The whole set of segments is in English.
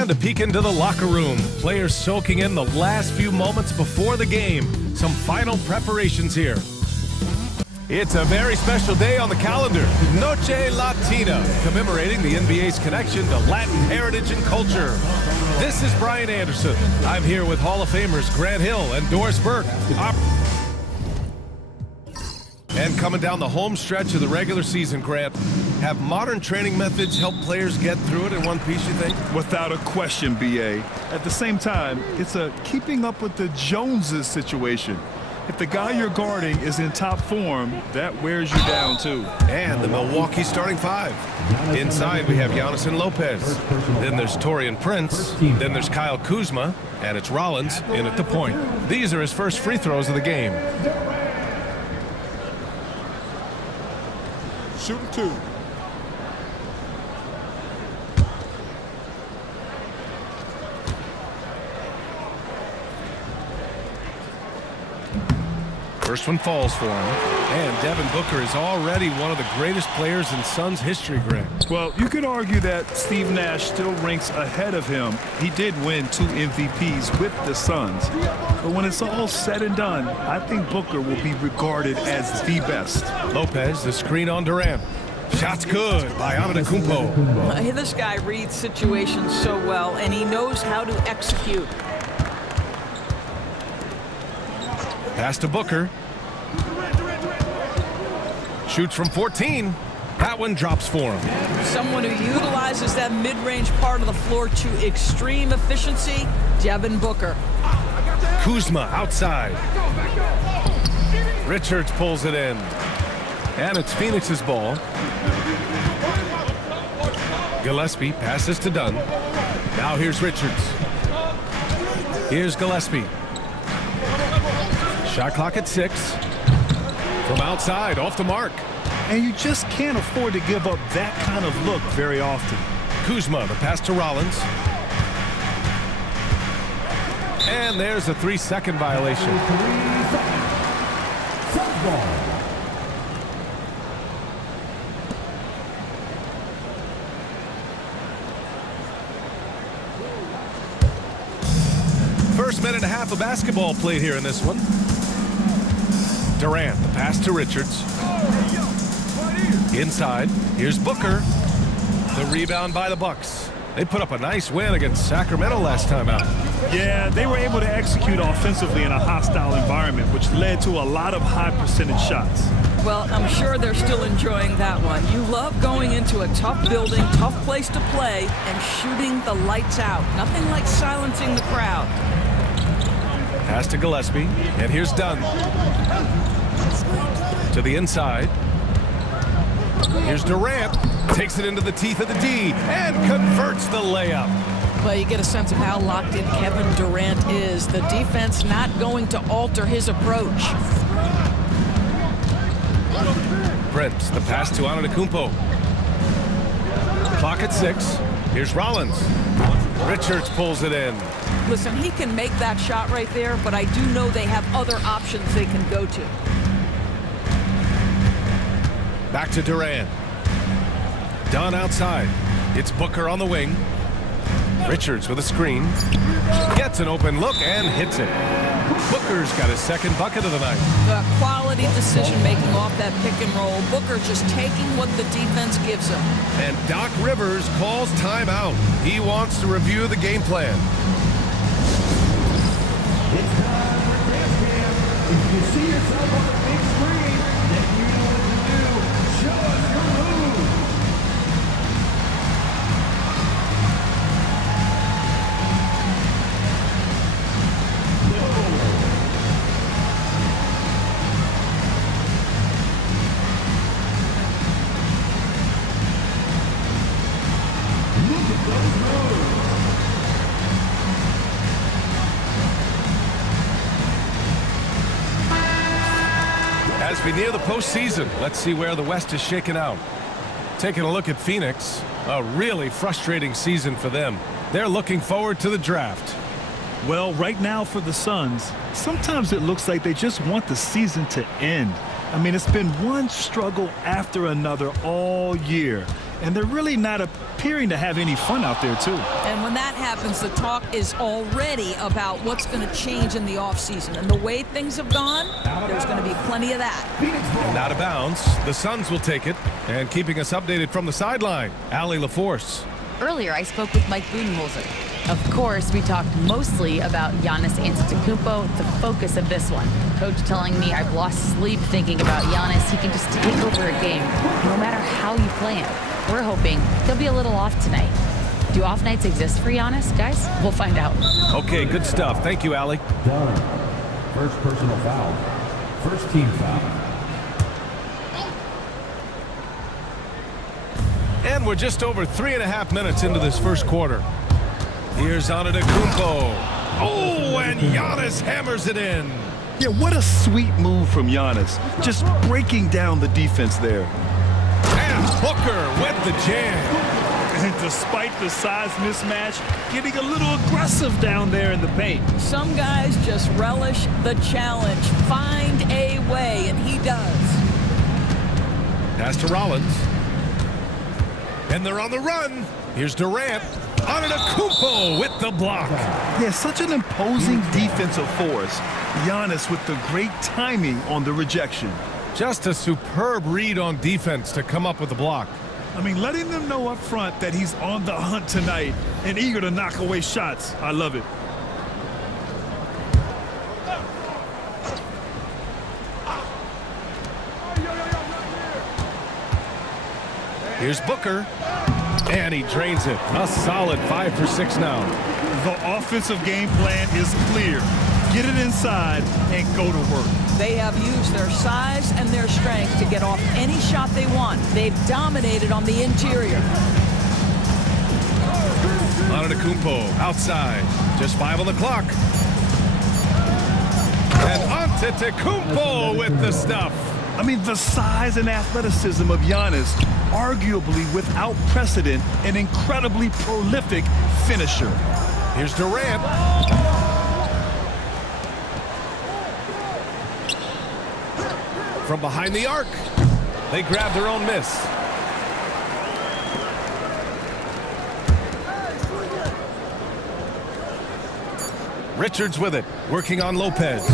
And a peek into the locker room. Players soaking in the last few moments before the game. Some final preparations here. It's a very special day on the calendar. Noche Latina, commemorating the NBA's connection to Latin heritage and culture. This is Brian Anderson. I'm here with Hall of Famers Grant Hill and Doris Burke. And coming down the home stretch of the regular season, Grant, have modern training methods helped players get through it in one piece, you think? Without a question, B.A. At the same time, it's a keeping up with the Joneses situation. If the guy you're guarding is in top form, that wears you down too. And the Milwaukee starting five. Inside we have Giannis and Lopez. Then there's Taurean Prince. Then there's Kyle Kuzma. And it's Rollins in at the point. These are his first free throws of the game. Shooting two. First one falls for him. And Devin Booker is already one of the greatest players in Suns history, Grant. Well, you could argue that Steve Nash still ranks ahead of him. He did win 2 MVPs with the Suns. But when it's all said and done, I think Booker will be regarded as the best. Lopez, the screen on Durant. Shot's good by Antetokounmpo. This guy reads situations so well, and he knows how to execute. Pass to Booker. Shoots from 14. That one drops for him. Someone who utilizes that mid-range part of the floor to extreme efficiency, Devin Booker. Kuzma outside. Richards pulls it in. And it's Phoenix's ball. Gillespie passes to Dunn. Now here's Richards. Here's Gillespie. Shot clock at 6. From outside, off the mark. And you just can't afford to give up that kind of look very often. Kuzma, the pass to Rollins. And there's a 3-second violation. First minute and a half of basketball played here in this one. Durant, the pass to Richards. Inside, here's Booker. The rebound by the Bucks. They put up a nice win against Sacramento last time out. Yeah, they were able to execute offensively in a hostile environment, which led to a lot of high percentage shots. Well, I'm sure they're still enjoying that one. You love going into a tough building, tough place to play, and shooting the lights out. Nothing like silencing the crowd. Pass to Gillespie, and here's Dunn. To the inside. Here's Durant. Takes it into the teeth of the D and converts the layup. Well, you get a sense of how locked in Kevin Durant is. The defense not going to alter his approach. Prince, the pass to Antetokounmpo. Clock at 6. Here's Rollins. Richards pulls it in. Listen, he can make that shot right there, but I do know they have other options they can go to. Back to Durant. Dunn outside. It's Booker on the wing. Richards with a screen. Gets an open look and hits it. Booker's got his second bucket of the night. The quality decision-making off that pick and roll. Booker just taking what the defense gives him. And Doc Rivers calls timeout. He wants to review the game plan. It's time for Grant Camp. If you see yourself on the big screen, then you know what to do. Show us your move. Look at those moves. As we near the postseason, let's see where the West is shaken out. Taking a look at Phoenix, a really frustrating season for them. They're looking forward to the draft. Well, right now for the Suns, sometimes it looks like they just want the season to end. I mean, it's been one struggle after another all year, and they're really not appearing to have any fun out there, too. And when that happens, the talk is already about what's going to change in the offseason. And the way things have gone, there's going to be plenty of that. And out of bounds, the Suns will take it. And keeping us updated from the sideline, Allie LaForce. Earlier, I spoke with Mike Budenholzer. Of course, we talked mostly about Giannis Antetokounmpo, the focus of this one. Coach telling me I've lost sleep thinking about Giannis. He can just take over a game, no matter how you play him. We're hoping he'll be a little off tonight. Do off nights exist for Giannis, guys? We'll find out. Okay, good stuff. Thank you, Allie. Done. First personal foul. First team foul. And we're just over 3.5 minutes into this first quarter. Here's Antetokounmpo. Oh, and Giannis hammers it in. Yeah, what a sweet move from Giannis. Just breaking down the defense there. And Booker with the jam. And despite the size mismatch, getting a little aggressive down there in the paint. Some guys just relish the challenge. Find a way, and he does. Pass to Rollins. And they're on the run. Here's Durant. Antetokounmpo with the block. Yeah, such an imposing defensive force. Giannis with the great timing on the rejection. Just a superb read on defense to come up with the block. I mean, letting them know up front that he's on the hunt tonight and eager to knock away shots. I love it. Here's Booker. And he drains it. A solid 5 for 6 now. The offensive game plan is clear. Get it inside and go to work. They have used their size and their strength to get off any shot they want. They've dominated on the interior. Antetokounmpo outside. Just 5 on the clock. And Antetokounmpo with the stuff. I mean, the size and athleticism of Giannis, arguably without precedent, an incredibly prolific finisher. Here's Durant. From behind the arc. They grab their own miss. Richards with it, working on Lopez.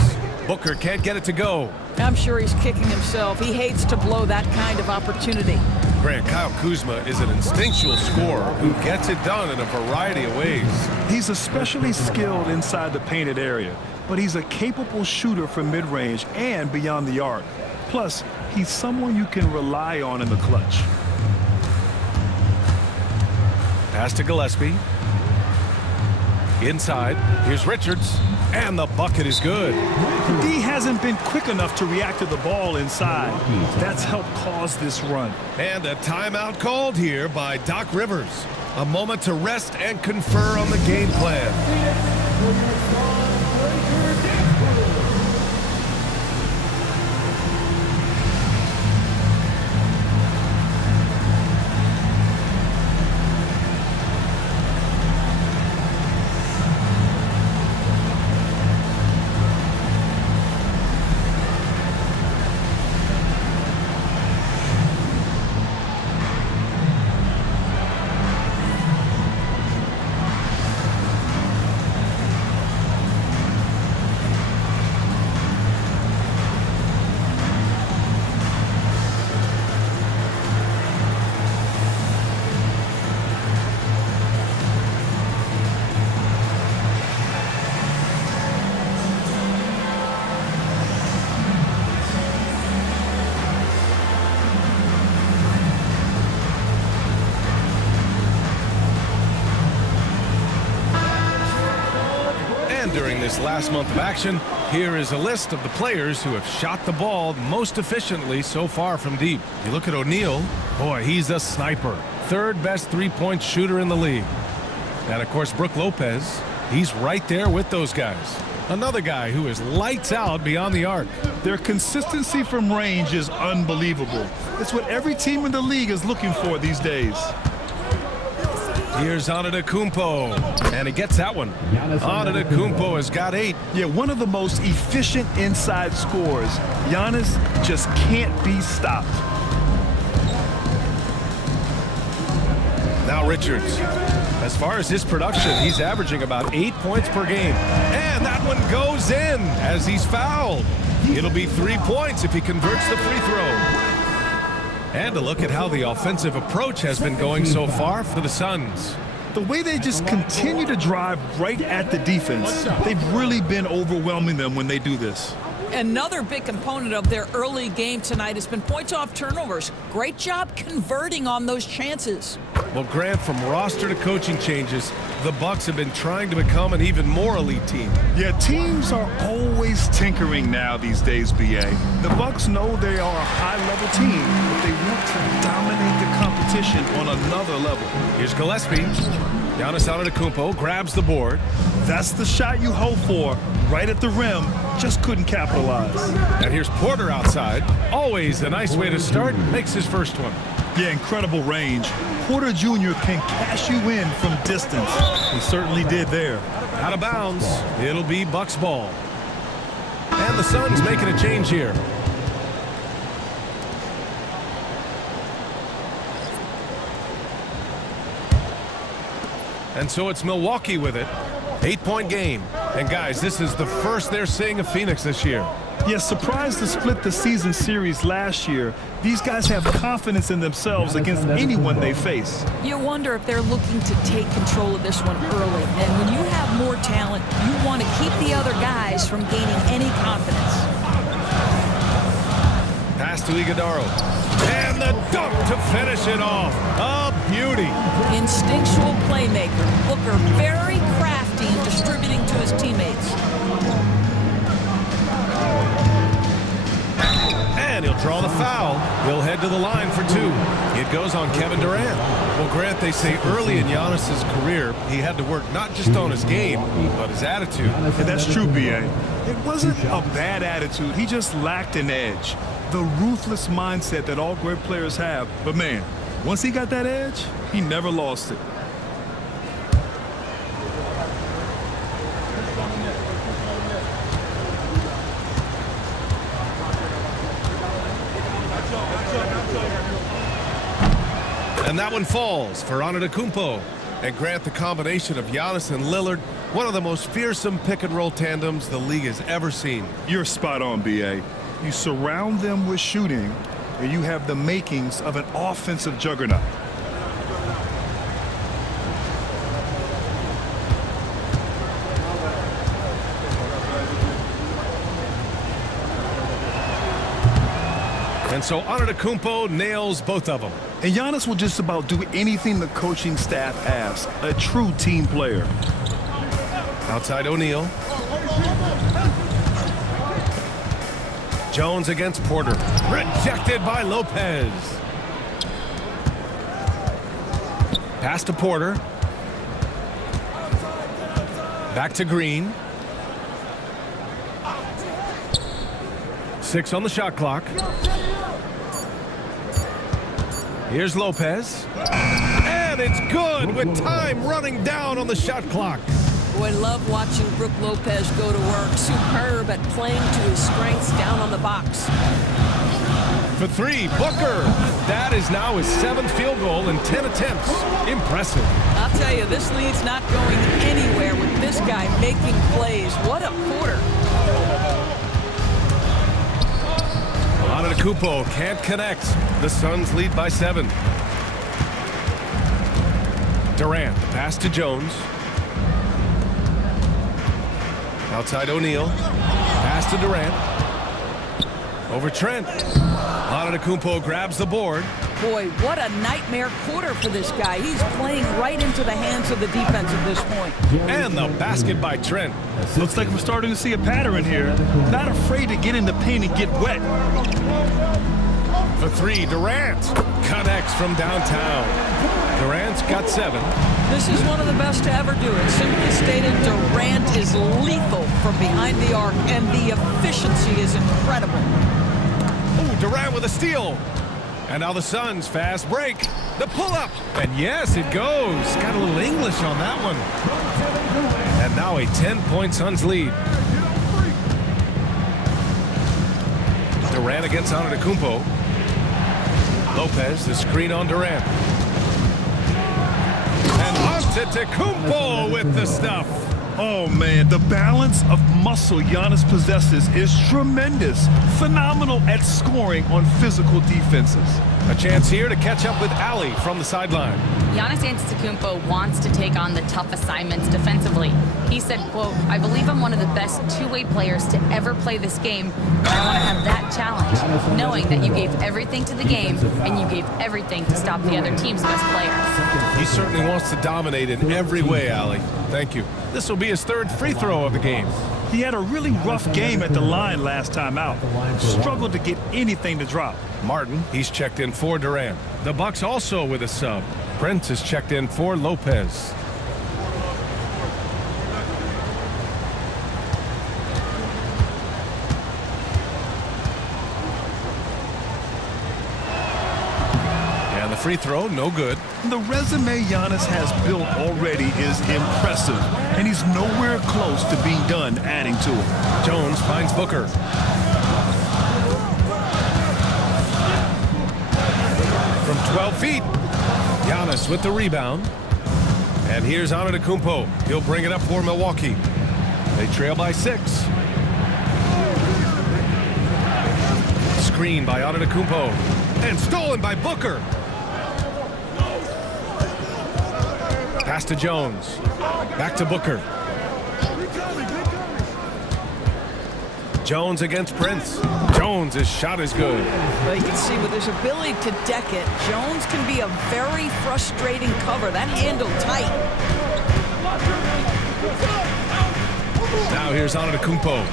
Booker can't get it to go. I'm sure he's kicking himself. He hates to blow that kind of opportunity. Grant, Kyle Kuzma is an instinctual scorer who gets it done in a variety of ways. He's especially skilled inside the painted area, but he's a capable shooter from mid-range and beyond the arc. Plus, he's someone you can rely on in the clutch. Pass to Gillespie. Inside, here's Richards, and the bucket is good. D hasn't been quick enough to react to the ball inside. That's helped cause this run. And a timeout called here by Doc Rivers. A moment to rest and confer on the game plan. During this last month of action, here is a list of the players who have shot the ball most efficiently so far from deep. You look at O'Neal, boy, he's a sniper. Third best three-point shooter in the league. And of course, Brook Lopez, he's right there with those guys. Another guy who is lights out beyond the arc. Their consistency from range is unbelievable. It's what every team in the league is looking for these days. Here's Antetokounmpo, and he gets that one. Antetokounmpo has got 8. Yeah, one of the most efficient inside scorers. Giannis just can't be stopped. Now Richards. As far as his production, he's averaging about 8 points per game. And that one goes in as he's fouled. It'll be 3 points if he converts the free throw. And a look at how the offensive approach has been going so far for the Suns. The way they just continue to drive right at the defense, they've really been overwhelming them when they do this. Another big component of their early game tonight has been points off turnovers. Great job converting on those chances. Well, Grant, from roster to coaching changes, the Bucks have been trying to become an even more elite team. Yeah, teams are always tinkering now these days, BA. The Bucks know they are a high-level team, but they want to dominate the competition on another level. Here's Gillespie. Giannis Antetokounmpo grabs the board. That's the shot you hope for, right at the rim. Just couldn't capitalize. And here's Porter outside. Always a nice way to start. Makes his first one. Yeah, incredible range. Porter Jr. can cash you in from distance. He certainly did there. Out of bounds. It'll be Bucks ball. And the Suns making a change here. And so it's Milwaukee with it. 8-point game. And guys, this is the first they're seeing of Phoenix this year. Yes, surprised to split the season series last year. These guys have confidence in themselves against anyone they face. You wonder if they're looking to take control of this one early. And when you have more talent, you want to keep the other guys from gaining any confidence. Pass to Iguodala. And the dunk to finish it off. A beauty. Instinctual playmaker. Booker very crafty in distributing to his teammates. And he'll draw the foul. He'll head to the line for 2. It goes on Kevin Durant. Well, Grant, they say early in Giannis's career, he had to work not just on his game, but his attitude. And that's true, BA. It wasn't a bad attitude. He just lacked an edge. The ruthless mindset that all great players have. But man, once he got that edge, he never lost it. And that one falls for Antetokounmpo. And Grant, the combination of Giannis and Lillard, one of the most fearsome pick-and-roll tandems the league has ever seen. You're spot on, BA. You surround them with shooting, and you have the makings of an offensive juggernaut. And so Antetokounmpo nails both of them. And Giannis will just about do anything the coaching staff asks. A true team player. Outside O'Neal. Jones against Porter. Rejected by Lopez. Pass to Porter. Back to Green. 6 on the shot clock. Here's Lopez. And it's good with time running down on the shot clock. Boy, love watching Brook Lopez go to work. Superb at playing to his strengths down on the box. For 3, Booker. That is now his 7th field goal in 10 attempts. Impressive. I'll tell you, this lead's not going anywhere with this guy making plays. What a quarter. Antetokounmpo can't connect. The Suns lead by 7. Durant, the pass to Jones. Outside O'Neal. Pass to Durant. Over Trent. Antetokounmpo grabs the board. Boy, what a nightmare quarter for this guy. He's playing right into the hands of the defense at this point. And the basket by Trent. Looks like we're starting to see a pattern here. Not afraid to get in the paint and get wet. For 3, Durant connects from downtown. Durant's got 7. This is one of the best to ever do it. Simply stated, Durant is lethal from behind the arc, and the efficiency is incredible. Ooh, Durant with a steal. And now the Suns fast break. The pull-up. And yes, it goes. Got a little English on that one. And now a 10-point Suns lead. Durant against Antetokounmpo. Lopez, the screen on Durant. And Antetokounmpo with the stuff. Oh, man, the balance of muscle Giannis possesses is tremendous. Phenomenal at scoring on physical defenses. A chance here to catch up with Ali from the sideline. Giannis Antetokounmpo wants to take on the tough assignments defensively. He said, quote, "I believe I'm one of the best two-way players to ever play this game, and I want to have that challenge, knowing that you gave everything to the game and you gave everything to stop the other team's best players." He certainly wants to dominate in every way, Ali. Thank you. This will be his third free throw of the game. He had a really rough game at the line last time out. Struggled to get anything to drop. Martin, he's checked in for Durant. The Bucks also with a sub. Prince is checked in for Lopez. And the free throw, no good. The resume Giannis has built already is impressive, and he's nowhere close to being done adding to it. Jones finds Booker. From 12 feet, Giannis with the rebound. And here's Antetokounmpo. He'll bring it up for Milwaukee. They trail by 6. Screen by Antetokounmpo. And stolen by Booker. Pass to Jones. Back to Booker. Jones against Prince. Jones' shot is good. Well, you can see with his ability to deck it, Jones can be a very frustrating cover. That handle tight. Now here's Antetokounmpo.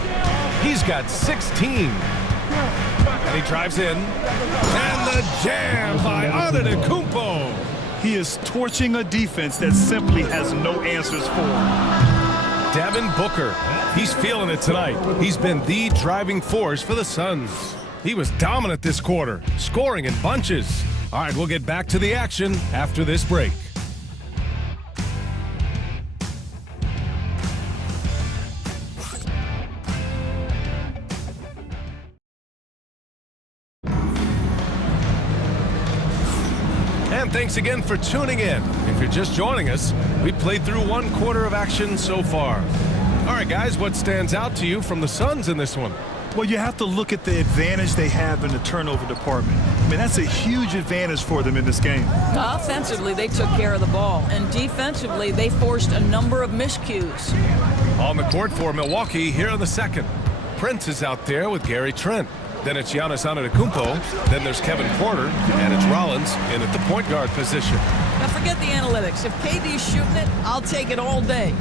He's got 16. And he drives in. And the jam by Antetokounmpo. He is torching a defense that simply has no answers for. Devin Booker. He's feeling it tonight. He's been the driving force for the Suns. He was dominant this quarter, scoring in bunches. All right, we'll get back to the action after this break. And thanks again for tuning in. If you're just joining us, we played through one quarter of action so far. All right, guys, what stands out to you from the Suns in this one? Well, you have to look at the advantage they have in the turnover department. I mean, that's a huge advantage for them in this game. Offensively, they took care of the ball, and defensively, they forced a number of miscues. On the court for Milwaukee here in the second. Prince is out there with Gary Trent. Then it's Giannis Antetokounmpo. Then there's Kevin Porter, and it's Rollins in at the point guard position. Now forget the analytics. If KD's shooting it, I'll take it all day.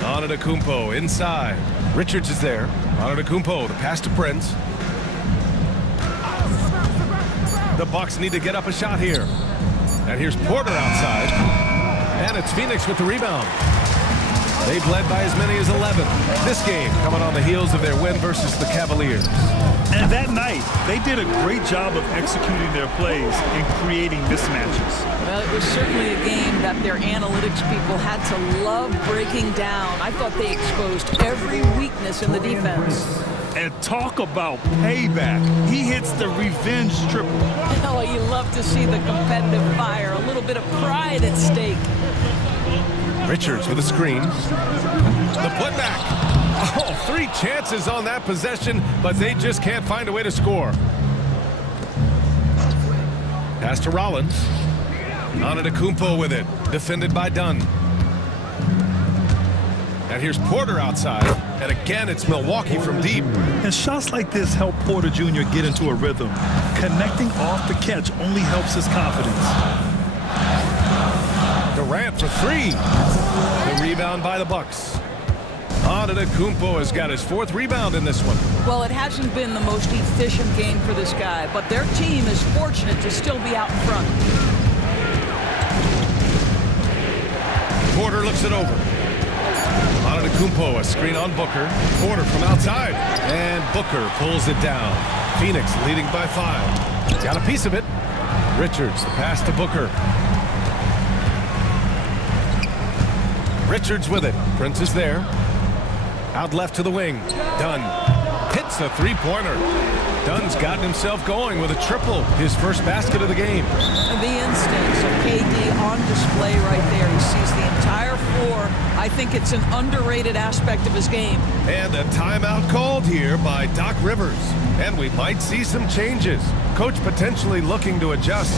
Antetokounmpo inside. Richards is there. Antetokounmpo, the pass to Prince. The Bucks need to get up a shot here. And here's Porter outside. And it's Phoenix with the rebound. They've led by as many as 11. This game coming on the heels of their win versus the Cavaliers. And that night, they did a great job of executing their plays and creating mismatches. Well, it was certainly a game that their analytics people had to love breaking down. I thought they exposed every weakness in the defense. And talk about payback. He hits the revenge triple. Oh, you love to see the competitive fire. A little bit of pride at stake. Richards with a screen. The putback. Oh, 3 chances on that possession, but they just can't find a way to score. Pass to Rollins. Antetokounmpo with it. Defended by Dunn. And here's Porter outside. And again, it's Milwaukee from deep. And shots like this help Porter Jr. get into a rhythm. Connecting off the catch only helps his confidence. Durant for 3. The rebound by the Bucks. Antetokounmpo has got his 4th rebound in this one. Well, it hasn't been the most efficient game for this guy, but their team is fortunate to still be out in front. Porter looks it over. Antetokounmpo, a screen on Booker. Porter from outside. And Booker pulls it down. Phoenix leading by 5. Got a piece of it. Richards, the pass to Booker. Richards with it. Prince is there. Out left to the wing. Dunn hits the three-pointer. Dunn's gotten himself going with a triple. His first basket of the game. And the instincts of KD on display right there. He sees the entire floor. I think it's an underrated aspect of his game. And a timeout called here by Doc Rivers. And we might see some changes. Coach potentially looking to adjust.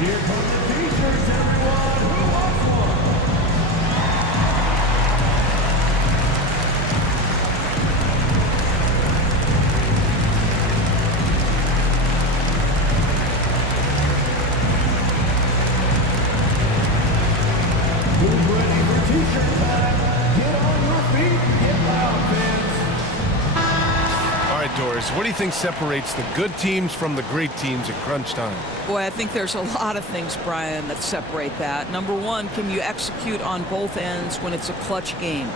Here come the t-shirts, everyone. Who wants one? Who's ready for t-shirt time? Get on your feet, get loud, fans. All right, Doris, what do you think separates the good teams from the great teams at crunch time? Boy, I think there's a lot of things, Brian, that separate that. Number one, can you execute on both ends when it's a clutch game?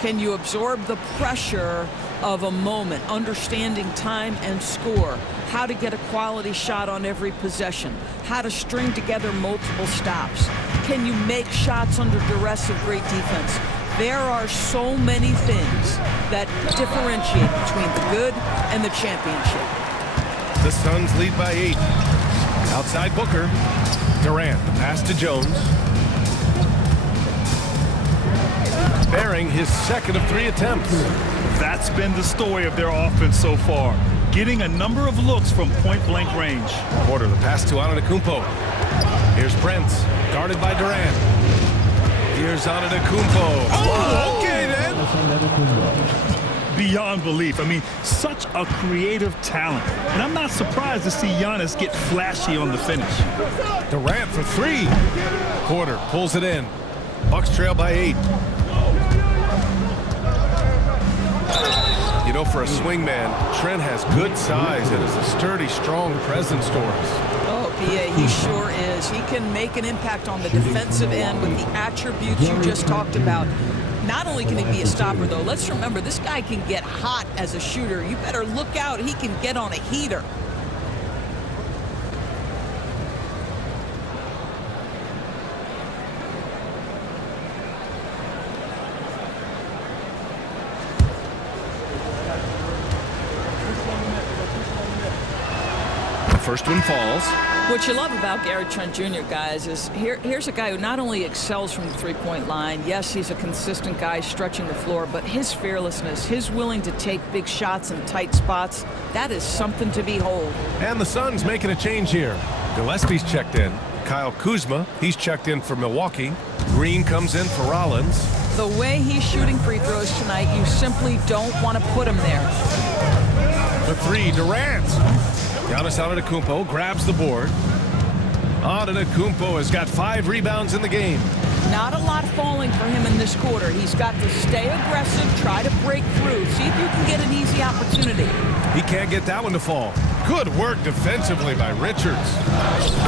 Can you absorb the pressure of a moment, understanding time and score, how to get a quality shot on every possession, how to string together multiple stops? Can you make shots under duress of great defense? There are so many things that differentiate between the good and the championship. The Suns lead by 8. Outside Booker. Durant, the pass to Jones. Bearing his second of 3 attempts. That's been the story of their offense so far. Getting a number of looks from point-blank range. Porter, the pass to Antetokounmpo. Here's Prince, guarded by Durant. Here's Antetokounmpo. Oh, okay then. Beyond belief. I mean, such a creative talent. And I'm not surprised to see Giannis get flashy on the finish. Durant for 3. Porter pulls it in. Bucks trail by 8. You know, for a swingman, Trent has good size and is a sturdy, strong presence, Doris. Oh, yeah, he sure is. He can make an impact on the defensive end with the attributes you just talked about. Not only can he be a stopper, though, let's remember, this guy can get hot as a shooter. You better look out. He can get on a heater. The first one falls. What you love about Gary Trent Jr., guys, is here's a guy who not only excels from the three-point line. Yes, he's a consistent guy stretching the floor, but his fearlessness, his willing to take big shots in tight spots, that is something to behold. And the Suns making a change here. Gillespie's checked in. Kyle Kuzma, he's checked in for Milwaukee. Green comes in for Rollins. The way he's shooting free throws tonight, you simply don't want to put him there. The 3, Durant. Giannis Antetokounmpo grabs the board. Antetokounmpo has got 5 rebounds in the game. Not a lot falling for him in this quarter. He's got to stay aggressive, try to break through, see if you can get an easy opportunity. He can't get that one to fall. Good work defensively by Richards.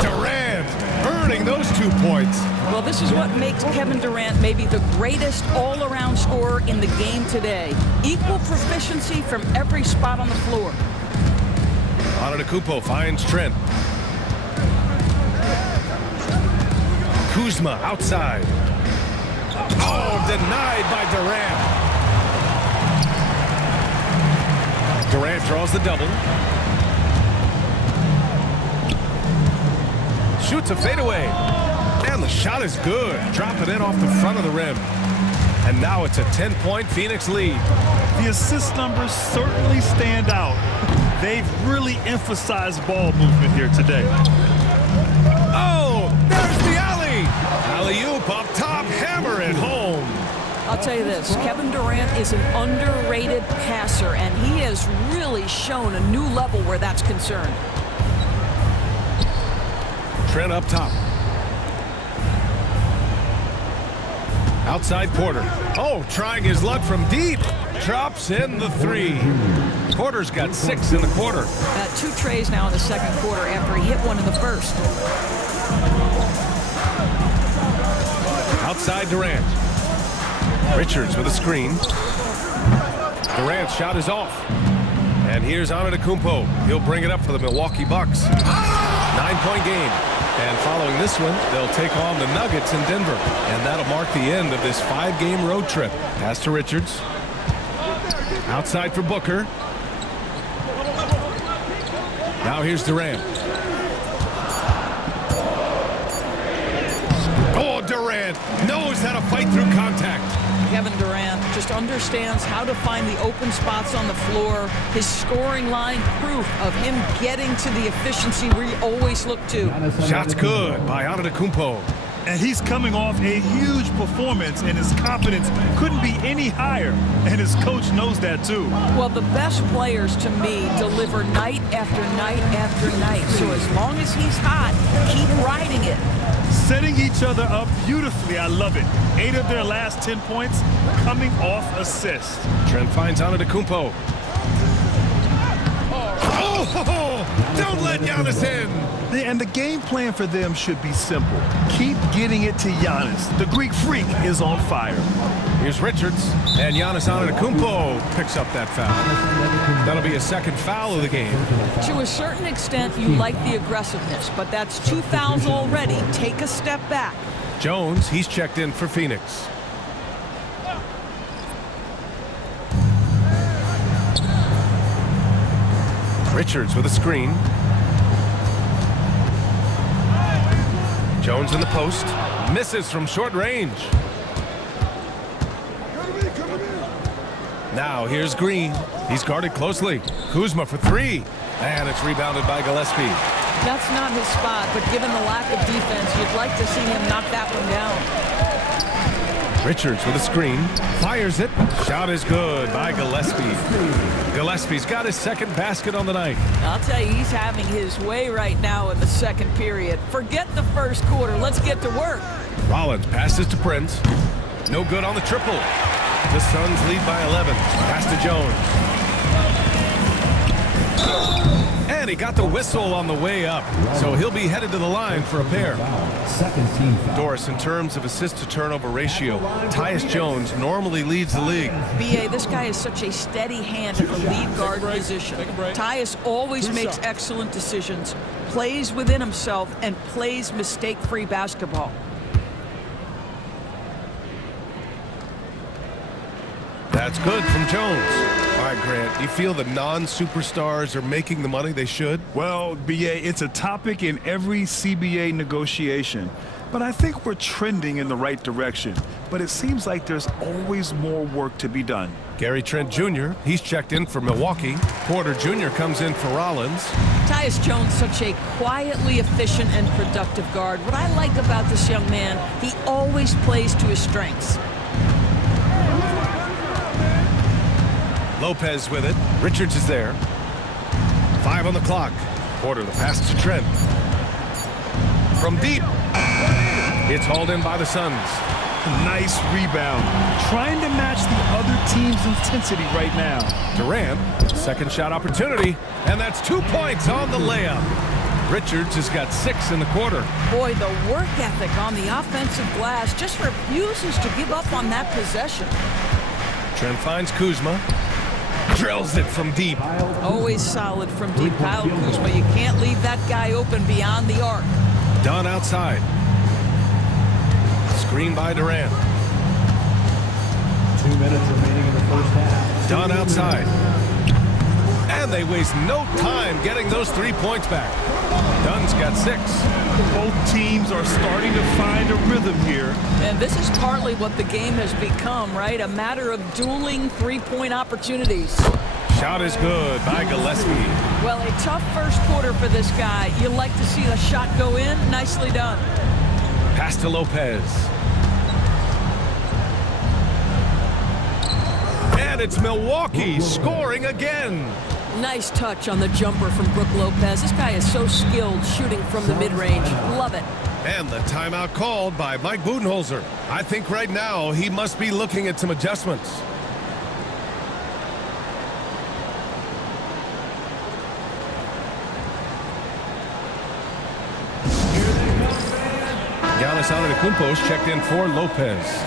Durant earning those 2 points. Well, this is what makes Kevin Durant maybe the greatest all-around scorer in the game today. Equal proficiency from every spot on the floor. Antetokounmpo finds Trent. Kuzma outside. Oh, denied by Durant. Durant draws the double. Shoots a fadeaway. And the shot is good. Dropping in off the front of the rim. And now it's a 10-point Phoenix lead. The assist numbers certainly stand out. They've really emphasized ball movement here today. Deep up top, hammer it home. I'll tell you this, Kevin Durant is an underrated passer, and he has really shown a new level where that's concerned. Trent up top. Outside Porter. Oh, trying his luck from deep. Drops in the three. Porter's got 6 in the quarter. 2 trays now in the second quarter after he hit one in the first. Outside Durant. Richards with a screen. Durant's shot is off. And here's Antetokounmpo. He'll bring it up for the Milwaukee Bucks. 9-point game. And following this one, they'll take on the Nuggets in Denver. And that'll mark the end of this 5-game road trip. Pass to Richards. Outside for Booker. Now here's Durant. Oh, Durant knows how to fight through contact. Kevin Durant just understands how to find the open spots on the floor. His scoring line, proof of him getting to the efficiency we always look to. Shot's good by Antetokounmpo. And he's coming off a huge performance, and his confidence couldn't be any higher. And his coach knows that, too. Well, the best players, to me, deliver night after night after night. So as long as he's hot, keep riding it. Setting each other up beautifully. I love it. 8 of their last 10 points coming off assists. Trent finds Antetokounmpo. Oh, don't let Giannis in. And the game plan for them should be simple. Keep getting it to Giannis. The Greek freak is on fire. Here's Richards, and Giannis Antetokounmpo picks up that foul. That'll be a second foul of the game. To a certain extent, you like the aggressiveness, but that's 2 fouls already. Take a step back. Jones, he's checked in for Phoenix. Richards with a screen. Jones in the post. Misses from short range. Now here's Green. He's guarded closely. Kuzma for 3. And it's rebounded by Gillespie. That's not his spot, but given the lack of defense, you'd like to see him knock that one down. Richards with a screen. Fires it. Shot is good by Gillespie. Gillespie's got his second basket on the night. I'll tell you, he's having his way right now in the second period. Forget the first quarter. Let's get to work. Rollins passes to Prince. No good on the triple. The Suns lead by 11. Pass to Jones. And he got the whistle on the way up. So he'll be headed to the line for a pair. Doris, in terms of assist-to-turnover ratio, Tyus Jones normally leads the league. B.A., this guy is such a steady hand at the lead guard position. Tyus always makes excellent decisions, plays within himself, and plays mistake-free basketball. That's good from Jones. All right, Grant, you feel the non-superstars are making the money they should? Well, B.A., it's a topic in every CBA negotiation. But I think we're trending in the right direction. But it seems like there's always more work to be done. Gary Trent Jr., he's checked in for Milwaukee. Porter Jr. comes in for Rollins. Tyus Jones, such a quietly efficient and productive guard. What I like about this young man, he always plays to his strengths. Lopez with it. Richards is there. 5 on the clock. Porter, the pass to Trent. From deep. It's hauled in by the Suns. Nice rebound. Trying to match the other team's intensity right now. Durant, second shot opportunity. And that's 2 points on the layup. Richards has got 6 in the quarter. Boy, the work ethic on the offensive glass just refuses to give up on that possession. Trent finds Kuzma. Drills it from deep. Always solid from deep. Kyle Kuzma, you can't leave that guy open beyond the arc. Dunn outside. Screen by Durant. 2 minutes remaining in the first half. Dunn outside. And they waste no time getting those 3 points back. Dunn's got 6. Both teams are starting to find a rhythm here. And this is partly what the game has become, right? A matter of dueling three-point opportunities. Shot is good by Gillespie. Well, a tough first quarter for this guy. You like to see the shot go in. Nicely done. Pass to Lopez. And it's Milwaukee scoring again. Nice touch on the jumper from Brook Lopez. This guy is so skilled shooting from the mid-range. Love it. And the timeout called by Mike Budenholzer. I think right now he must be looking at some adjustments. Giannis Antetokounmpo's checked in for Lopez.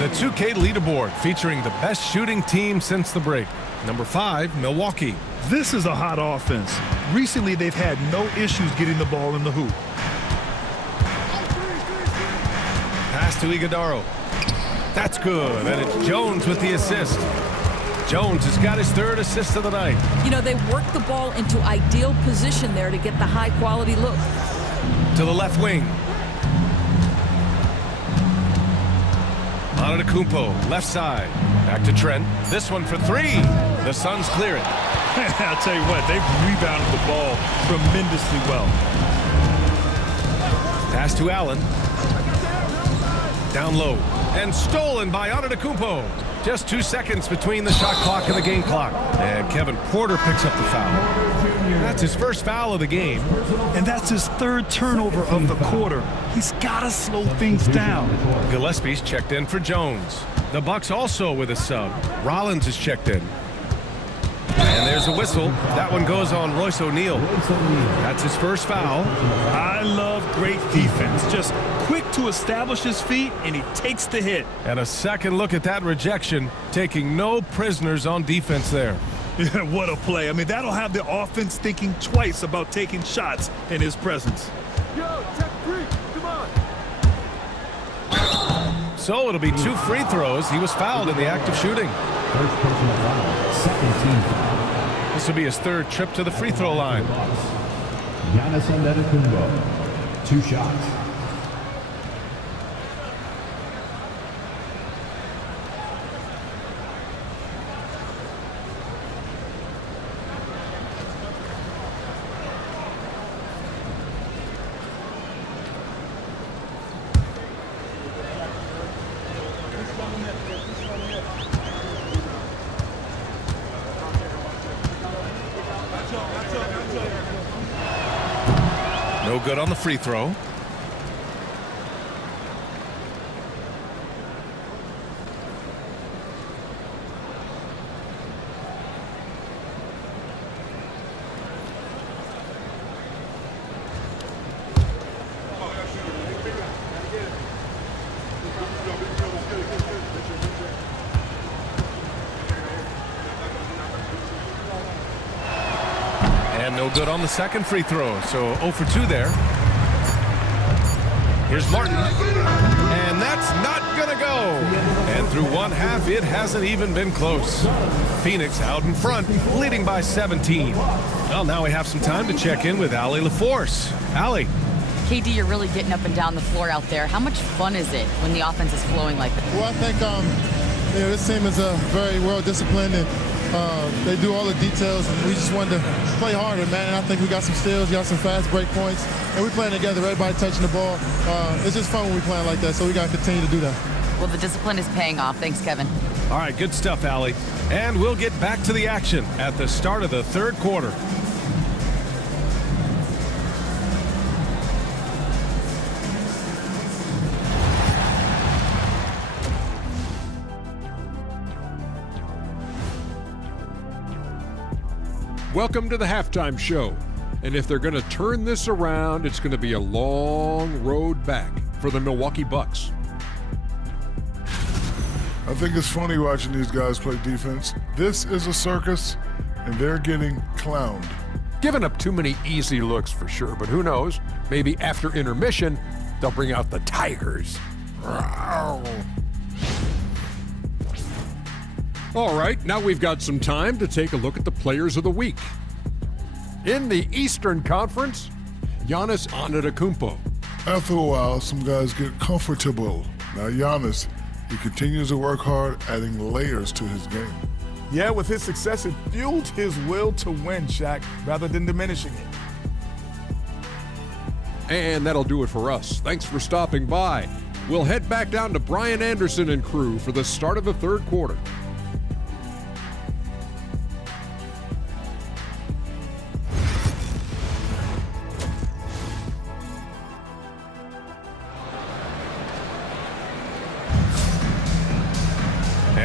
The 2K leaderboard featuring the best shooting team since the break. Number 5, Milwaukee. This is a hot offense. Recently, they've had no issues getting the ball in the hoop. Pass to Iguodala. That's good, and it's Jones with the assist. Jones has got his 3rd assist of the night. You know, they work the ball into ideal position there to get the high-quality look. To the left wing. Antetokounmpo, left side. Back to Trent. This one for 3. The Suns clear it. I'll tell you what, they've rebounded the ball tremendously well. Pass to Allen. Down low. And stolen by Antetokounmpo. Just 2 seconds between the shot clock and the game clock. And Kevin Porter picks up the foul. That's his first foul of the game. And that's his 3rd turnover of the quarter. He's got to slow things down. Gillespie's checked in for Jones. The Bucks also with a sub. Rollins is checked in. And there's a whistle. That one goes on Royce O'Neal. That's his first foul. I love great defense. Just quick to establish his feet, and he takes the hit. And a second look at that rejection, taking no prisoners on defense there. Yeah, what a play. I mean, that'll have the offense thinking twice about taking shots in his presence. Yo, check 3. Come on. So it'll be 2 free throws. He was fouled in the act of shooting. First personal foul. Second team foul. This will be his 3rd trip to the free throw line. Giannis Antetokounmpo. 2 shots. No good on the free throw. And no good on the second free throw, so 0 for 2 there. Here's Martin, and that's not gonna go. And through 1 half, it hasn't even been close. Phoenix out in front, leading by 17. Well, now we have some time to check in with Allie LaForce. Allie. KD, you're really getting up and down the floor out there. How much fun is it when the offense is flowing like this? Well, I think this team is very well disciplined, and they do all the details, and we just wanted to play harder, man. And I think we got some steals, got some fast break points, and we're playing together, everybody touching the ball. It's just fun when we playing like that, so we got to continue to do that. Well, the discipline is paying off. Thanks, Kevin. All right, good stuff, Allie. And we'll get back to the action at the start of the 3rd quarter. Welcome to the halftime show. And if they're going to turn this around, it's going to be a long road back for the Milwaukee Bucks. I think it's funny watching these guys play defense. This is a circus, and they're getting clowned. Giving up too many easy looks for sure, but who knows? Maybe after intermission, they'll bring out the Tigers. Wow. All right, now we've got some time to take a look at the players of the week. In the Eastern Conference, Giannis Antetokounmpo. After a while, some guys get comfortable. Now Giannis, he continues to work hard, adding layers to his game. Yeah, with his success, it fueled his will to win, Shaq, rather than diminishing it. And that'll do it for us. Thanks for stopping by. We'll head back down to Brian Anderson and crew for the start of the 3rd quarter.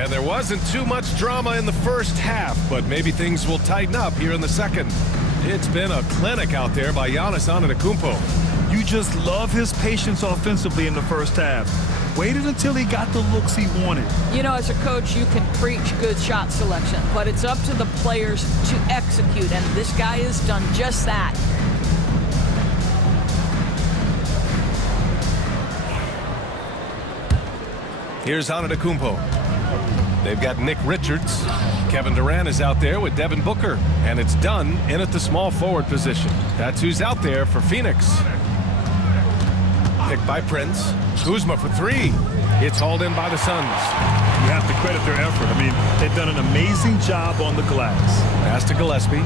And there wasn't too much drama in the first half, but maybe things will tighten up here in the second. It's been a clinic out there by Giannis Antetokounmpo. You just love his patience offensively in the first half. Waited until he got the looks he wanted. You know, as a coach, you can preach good shot selection, but it's up to the players to execute, and this guy has done just that. Here's Antetokounmpo. They've got Nick Richards. Kevin Durant is out there with Devin Booker, and it's Dunn in at the small forward position. That's who's out there for Phoenix. Picked by Prince. Kuzma for three. It's hauled in by the Suns. You have to credit their effort. I mean, they've done an amazing job on the glass. Pass to Gillespie.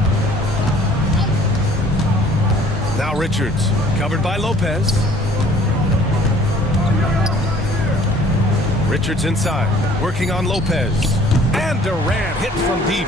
Now Richards, covered by Lopez. Richards inside, working on Lopez. And Durant hits from deep.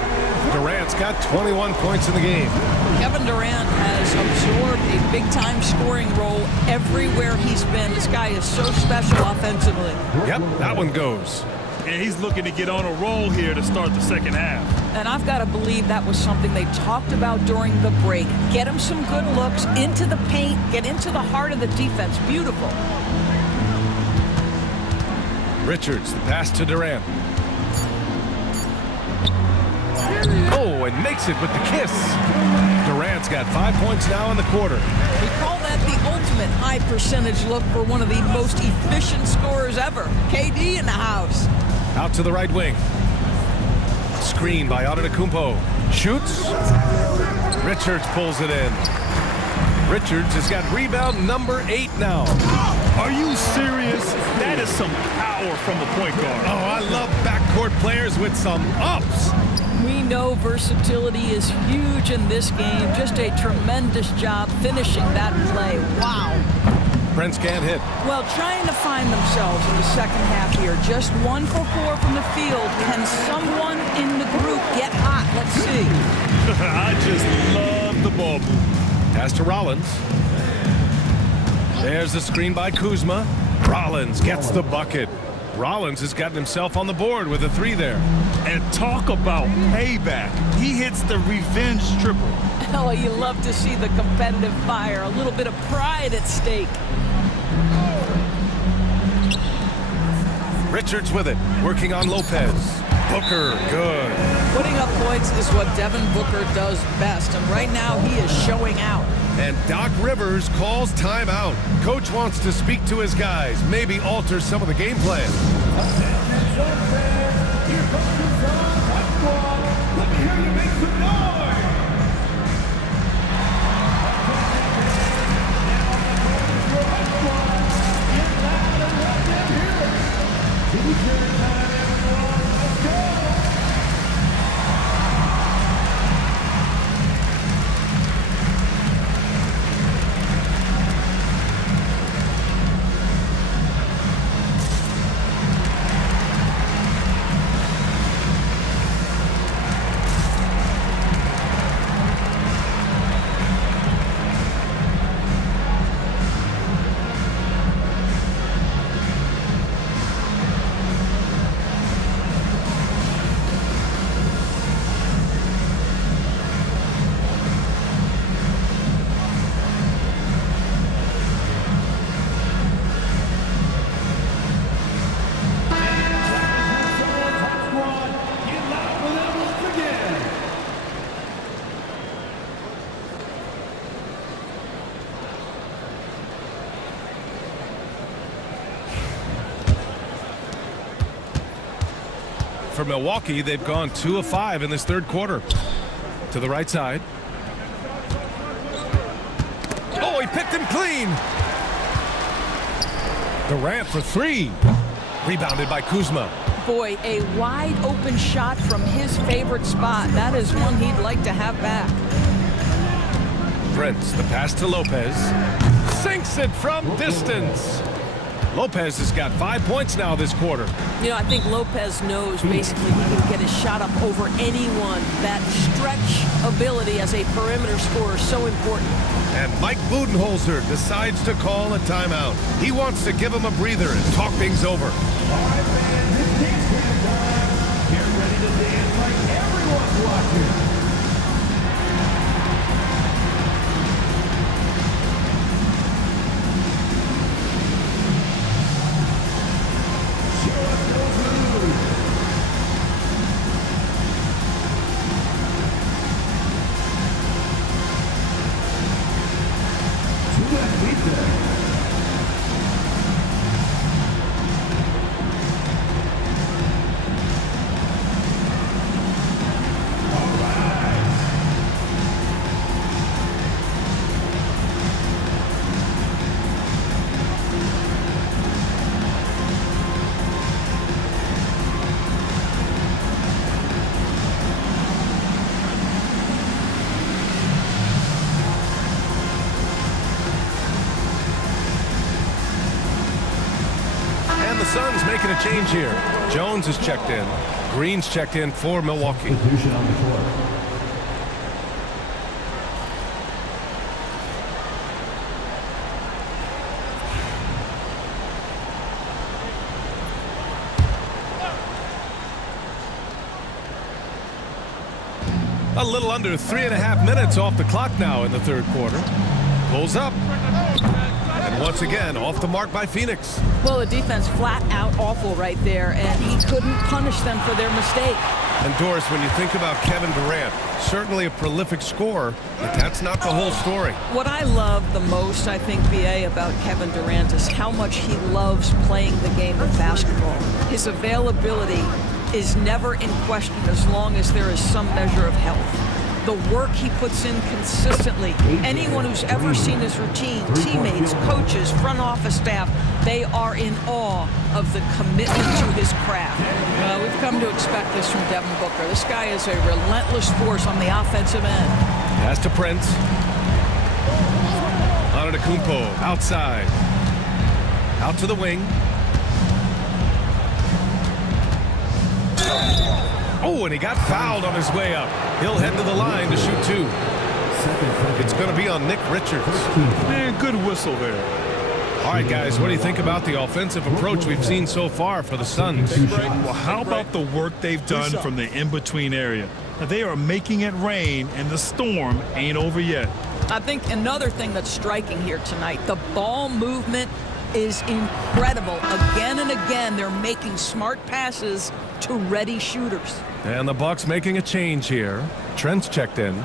Durant's got 21 points in the game. Kevin Durant has absorbed a big-time scoring role everywhere he's been. This guy is so special offensively. Yep, that one goes. And he's looking to get on a roll here to start the second half. And I've got to believe that was something they talked about during the break. Get him some good looks into the paint, get into the heart of the defense. Beautiful. Richards, the pass to Durant. Oh, and makes it with the kiss. Durant's got 5 points now in the quarter. We call that the ultimate high percentage look for one of the most efficient scorers ever. KD in the house. Out to the right wing. Screen by Antetokounmpo. Shoots. Richards pulls it in. Richards has got rebound number 8 now. Are you serious? That is some power from a point guard. Oh, I love backcourt players with some ups. We know versatility is huge in this game. Just a tremendous job finishing that play. Wow. Prince can't hit. Well, trying to find themselves in the second half here. Just 1 for 4 from the field. Can someone in the group get hot? Let's see. I just love the ball move. Pass to Rollins. There's the screen by Kuzma. Rollins gets the bucket. Rollins has gotten himself on the board with a 3 there. And talk about payback. He hits the revenge triple. Oh, you love to see the competitive fire. A little bit of pride at stake. Richards with it, working on Lopez. Booker, good. Putting up points is what Devin Booker does best, and right now he is showing out. And Doc Rivers calls timeout. Coach wants to speak to his guys, maybe alter some of the game plan. Here comes the Suns. Hot squad. Let me hear you make some noise. Hot squad. Get loud and let them hear it. It's your time, everyone. Let's go. For Milwaukee, they've gone 2 of 5 in this third quarter. To the right side. Oh, he picked him clean. Durant for 3. Rebounded by Kuzma. Boy, a wide open shot from his favorite spot. That is one he'd like to have back. Prince, the pass to Lopez. Sinks it from distance. Lopez has got 5 points now this quarter. You know, I think Lopez knows basically he can get his shot up over anyone. That stretch ability as a perimeter scorer is so important. And Mike Budenholzer decides to call a timeout. He wants to give him a breather and talk things over. All right, fans, it's game time. to dance like everyone's watching. Show us those moves. To that beat there. The Suns making a change here. Jones is checked in. Green's checked in for Milwaukee. Substitution on the court. A little under 3.5 minutes off the clock now in the third quarter. Pulls up. And once again, off the mark by Phoenix. Well, the defense flat out awful right there, and he couldn't punish them for their mistake. And Doris, when you think about Kevin Durant, certainly a prolific scorer, but that's not the whole story. What I love the most, I think, BA, about Kevin Durant is how much he loves playing the game of basketball. His availability is never in question as long as there is some measure of health. The work he puts in consistently. Anyone who's ever seen his routine, teammates, coaches, front office staff, they are in awe of the commitment to his craft. Well, we've come to expect this from Devin Booker. This guy is a relentless force on the offensive end. Pass to Prince. Antetokounmpo outside. Out to the wing. Oh, and he got fouled on his way up. He'll head to the line to shoot two. It's going to be on Nick Richards. Man, good whistle there. All right, guys, what do you think about the offensive approach we've seen so far for the Suns? Well, how about the work they've done from the in-between area? Now, they are making it rain, and the storm ain't over yet. I think another thing that's striking here tonight, the ball movement is incredible. Again and again, they're making smart passes to ready shooters. And the Bucks making a change here. Trent's checked in.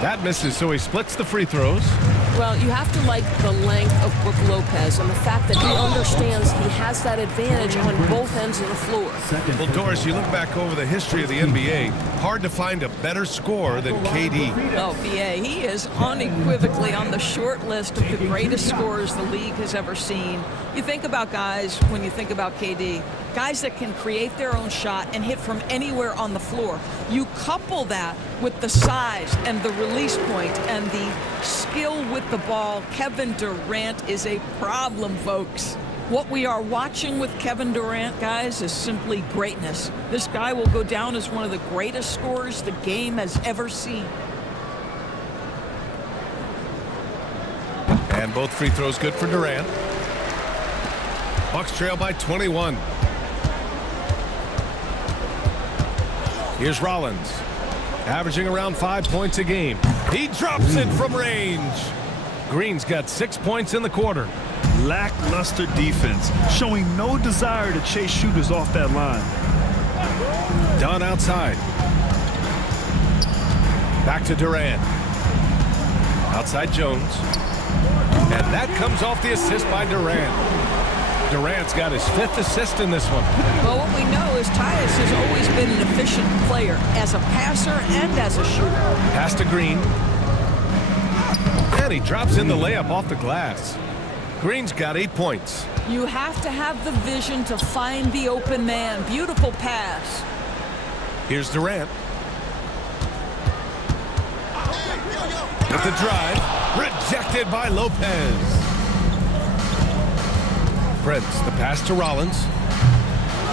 That misses, so he splits the free throws. Well, you have to like the length of Brook Lopez and the fact that he understands he has that advantage on both ends of the floor. Well, Doris, you look back over the history of the NBA, hard to find a better scorer than KD. Oh, BA, he is unequivocally on the short list of the greatest scorers the league has ever seen. You think about guys, when you think about KD, guys that can create their own shot and hit from anywhere on the floor. You couple that with the size and the release point and the skill with the ball. Kevin Durant is a problem, folks. What we are watching with Kevin Durant, guys, is simply greatness. This guy will go down as one of the greatest scorers the game has ever seen. And both free throws good for Durant. Bucks trail by 21. Here's Rollins, averaging around 5 points a game. He drops it from range. Green's got 6 points in the quarter. Lackluster defense, showing no desire to chase shooters off that line. Dunn outside. Back to Durant. Outside Jones. And that comes off the assist by Durant. Durant's got his 5th assist in this one. Well, what we know is Tyus has always been an efficient player as a passer and as a shooter. Pass to Green. And he drops in the layup off the glass. Green's got 8 points. You have to have the vision to find the open man. Beautiful pass. Here's Durant. With the drive. Rejected by Lopez. Prince, the pass to Rollins.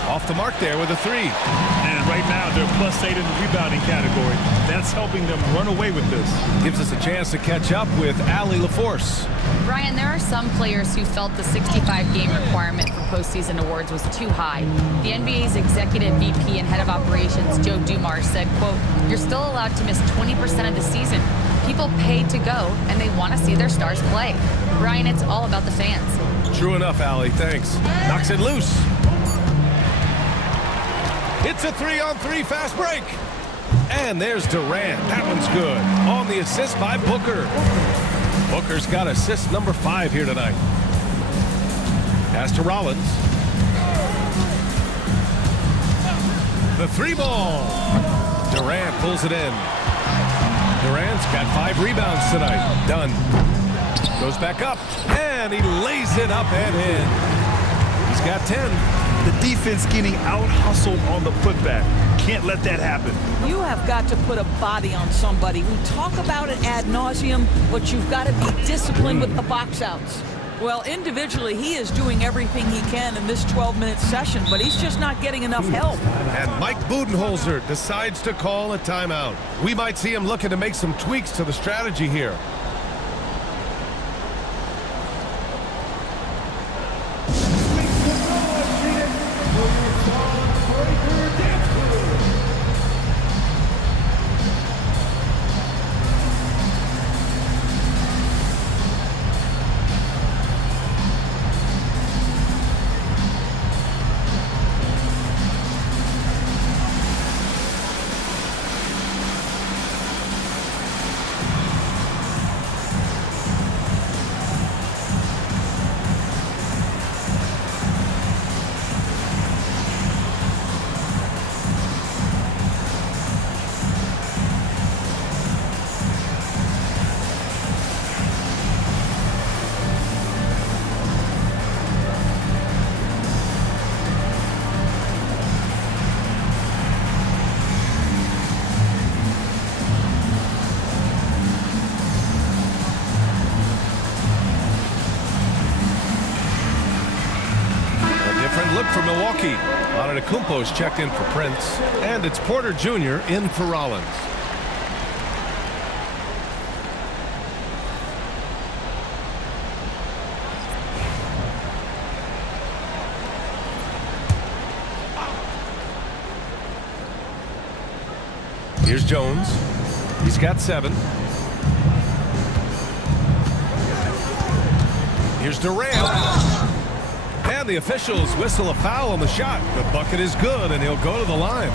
Off the mark there with a 3. And And right now, they're +8 in the rebounding category. That's helping them run away with this. Gives us a chance to catch up with Allie LaForce. Brian, there are some players who felt the 65-game requirement for postseason awards was too high. The NBA's executive VP and head of operations, Joe Dumars, said, quote, "You're still allowed to miss 20% of the season. People pay to go, and they want to see their stars play." Brian, it's all about the fans. True enough, Allie. Thanks. Knocks it loose. It's a 3-on-3 fast break. And there's Durant. That one's good. On the assist by Booker. Booker's got assist number 5 here tonight. Pass to Rollins. The 3-ball. Durant pulls it in. Durant's got 5 rebounds tonight. Done. Goes back up. And he lays it up and in. He's got 10. The defense getting out-hustled on the putback. Can't let that happen. You have got to put a body on somebody. We talk about it ad nauseum, but you've got to be disciplined with the box outs. Well, individually, he is doing everything he can in this 12-minute session, but he's just not getting enough help. And Mike Budenholzer decides to call a timeout. We might see him looking to make some tweaks to the strategy here. Look for Milwaukee. Antetokounmpo's checked in for Prince. And it's Porter Jr. in for Rollins. Here's Jones. He's got 7. Here's Durant. And the officials whistle a foul on the shot. The bucket is good, and he'll go to the line.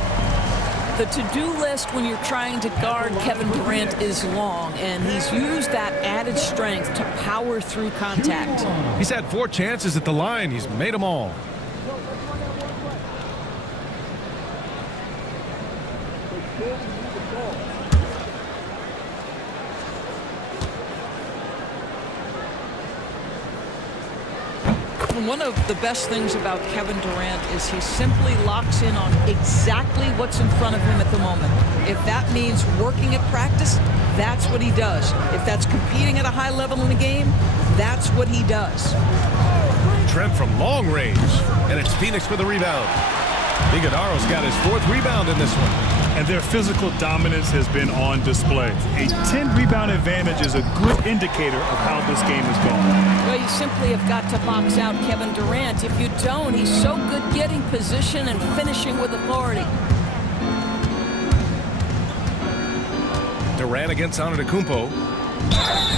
The to-do list when you're trying to guard Kevin Durant is long, and he's used that added strength to power through contact. He's had 4 chances at the line. He's made them all. One of the best things about Kevin Durant is he simply locks in on exactly what's in front of him at the moment. If that means working at practice, that's what he does. If that's competing at a high level in the game, that's what he does. Trent from long range, and it's Phoenix with a rebound. Iguodala's got his 4th rebound in this one. And their physical dominance has been on display. A 10-rebound advantage is a good indicator of how this game is going. Well, you simply have got to box out Kevin Durant. If you don't, he's so good getting position and finishing with authority. Durant against Antetokounmpo.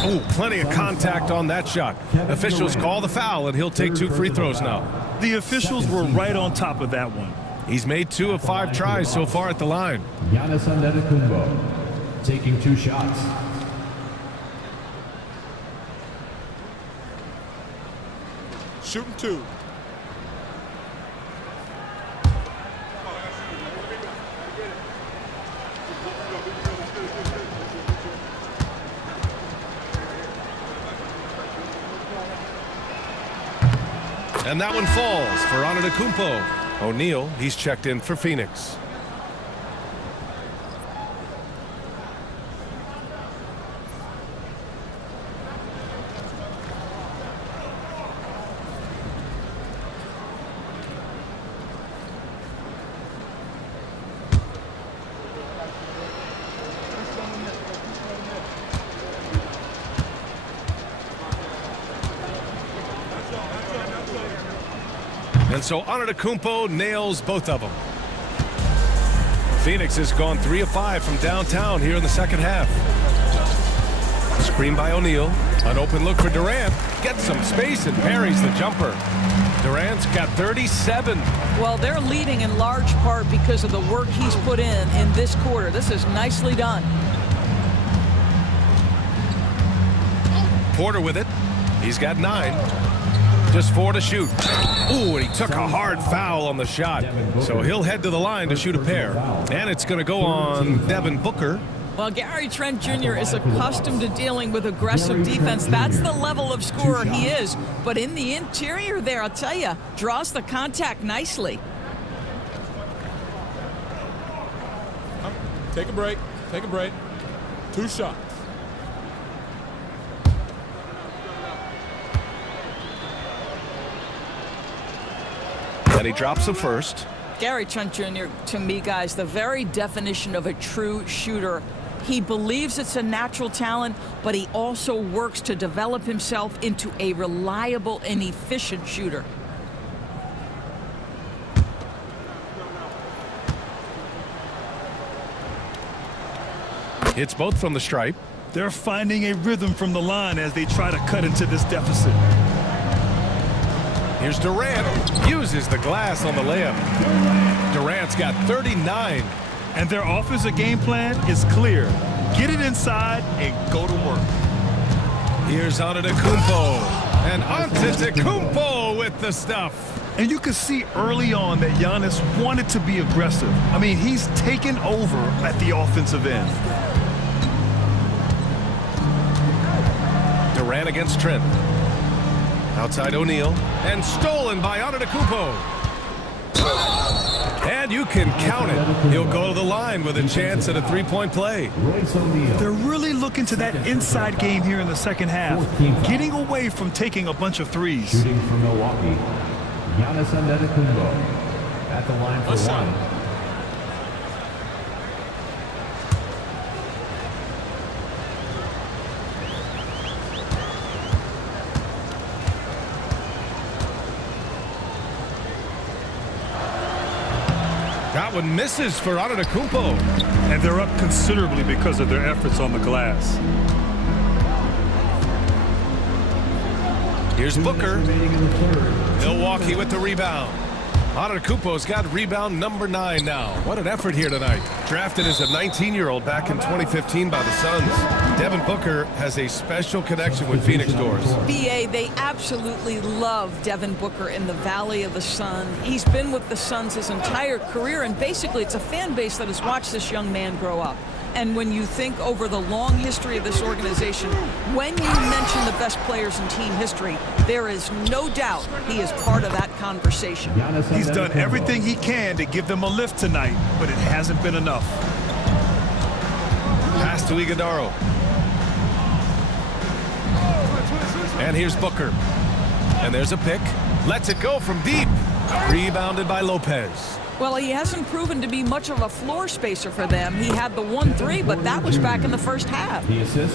Oh, plenty of contact on that shot. Officials call the foul, and he'll take 2 free throws now. The officials were right on top of that one. He's made 2 of 5 tries so far at the line. Giannis Antetokounmpo taking 2 shots. Shooting 2. And that one falls for Antetokounmpo. O'Neal, he's checked in for Phoenix. And so Antetokounmpo nails both of them. Phoenix has gone 3 of 5 from downtown here in the second half. Screen by O'Neal. An open look for Durant. Gets some space and parries the jumper. Durant's got 37. Well, they're leading in large part because of the work he's put in this quarter. This is nicely done. Porter with it. He's got 9. Just 4 to shoot. Ooh, and he took a hard foul on the shot. So he'll head to the line to shoot a pair. And it's going to go on Devin Booker. Well, Gary Trent Jr. is accustomed to dealing with aggressive defense. That's the level of scorer he is. But in the interior there, I'll tell you, draws the contact nicely. Take a break. Take a break. 2 shots. And he drops the first. Gary Trent Jr., to me, guys, the very definition of a true shooter. He believes it's a natural talent, but he also works to develop himself into a reliable and efficient shooter. It's both from the stripe. They're finding a rhythm from the line as they try to cut into this deficit. Here's Durant. Uses the glass on the layup. Durant's got 39. And their offensive game plan is clear. Get it inside and go to work. Here's Antetokounmpo. And Antetokounmpo with the stuff. And you can see early on that Giannis wanted to be aggressive. I mean, he's taken over at the offensive end. Durant against Trent. Outside O'Neal. And stolen by Antetokounmpo. And you can count it. He'll go to the line with a chance at a three-point play. They're really looking to that inside game here in the second half, getting away from taking a bunch of threes. Shooting from Milwaukee, Giannis Antetokounmpo at the line for one. That one misses for Antetokounmpo. And they're up considerably because of their efforts on the glass. Here's Booker. Milwaukee with the rebound. Antetokounmpo's got rebound number 9 now. What an effort here tonight. Drafted as a 19-year-old back in 2015 by the Suns, Devin Booker has a special connection with Phoenix Doors. BA, they absolutely love Devin Booker in the Valley of the Sun. He's been with the Suns his entire career, and basically it's a fan base that has watched this young man grow up. And when you think over the long history of this organization, when you mention the best players in team history, there is no doubt he is part of that conversation. He's done everything he can to give them a lift tonight, but it hasn't been enough. Pass to Iguodala. And here's Booker. And there's a pick. Lets it go from deep. Rebounded by Lopez. Well, he hasn't proven to be much of a floor spacer for them. He had the 1-3, but that was back in the first half.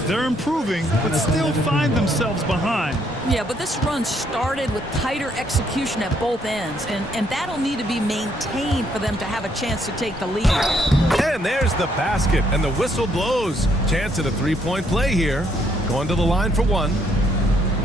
They're improving, but still find themselves behind. Yeah, but this run started with tighter execution at both ends, and that'll need to be maintained for them to have a chance to take the lead. And there's the basket, and the whistle blows. Chance at a three-point play here. Going to the line for one.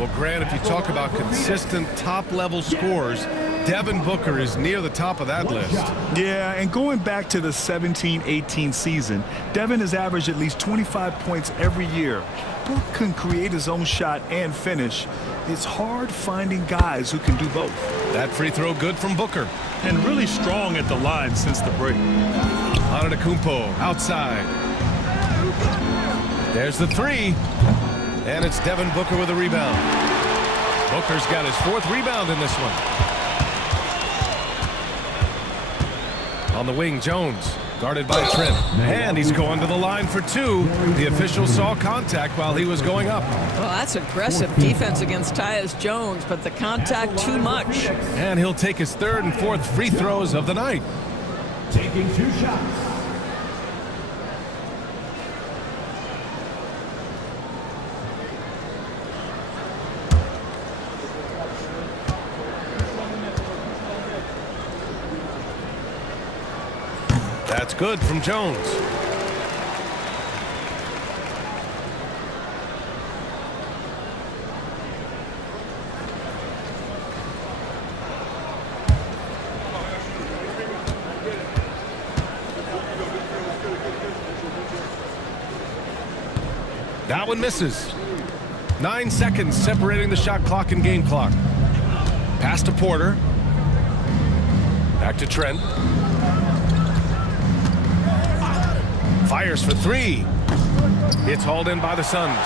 Well, Grant, if you talk about consistent top-level scores, Devin Booker is near the top of that list. Yeah, and going back to the 17-18 season, Devin has averaged at least 25 points every year. Book can create his own shot and finish. It's hard finding guys who can do both. That free throw good from Booker. And really strong at the line since the break. Antetokounmpo outside. There's the three. And it's Devin Booker with a rebound. Booker's got his 4th rebound in this one. On the wing, Jones, guarded by Trent. And he's going to the line for 2. The official saw contact while he was going up. Well, that's aggressive defense against Tyus Jones, but the contact too much. And he'll take his 3rd and 4th free throws of the night. Taking 2 shots. It's good from Jones. That one misses. 9 seconds separating the shot clock and game clock. Pass to Porter. Back to Trent. Fires for three. It's hauled in by the Suns.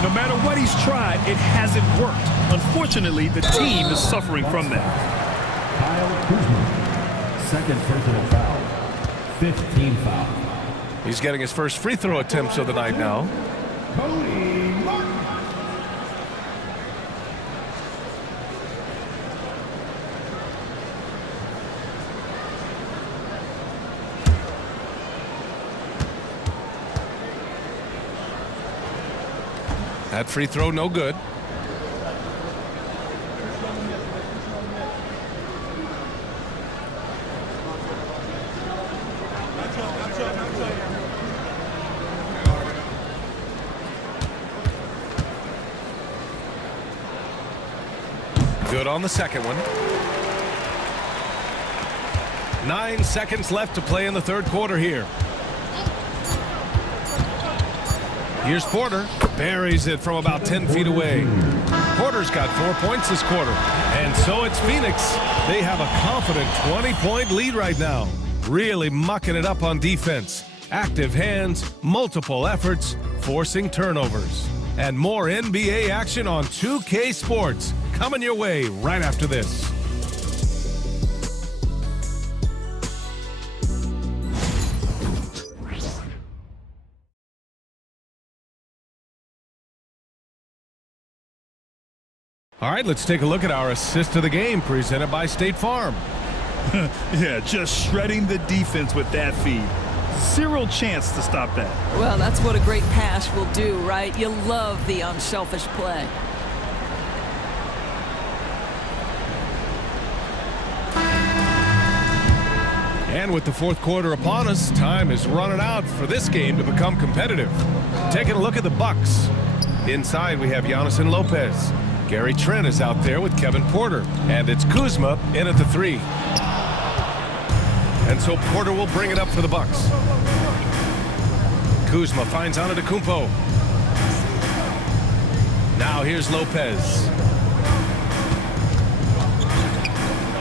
No matter what he's tried, it hasn't worked. Unfortunately, the team is suffering from that. Kyle Kuzma, second personal foul. 15 foul. He's getting his first free throw attempts of the night now. Cody Martin. That free throw no good. Good on the second one. 9 seconds left to play in the third quarter here. Here's Porter. Buries it from about 10 feet away. Porter's got 4 points this quarter. And so it's Phoenix. They have a confident 20-point lead right now. Really mucking it up on defense. Active hands, multiple efforts, forcing turnovers. And more NBA action on 2K Sports. Coming your way right after this. All right, let's take a look at our assist of the game presented by State Farm. Yeah, just shredding the defense with that feed. Zero chance to stop that. Well, that's what a great pass will do, right? You love the unselfish play. And with the fourth quarter upon us, time is running out for this game to become competitive. Taking a look at the Bucks. Inside, we have Giannis and Lopez. Gary Trent is out there with Kevin Porter. And it's Kuzma in at the three. And so Porter will bring it up for the Bucks. Kuzma finds Antetokounmpo. Now here's Lopez.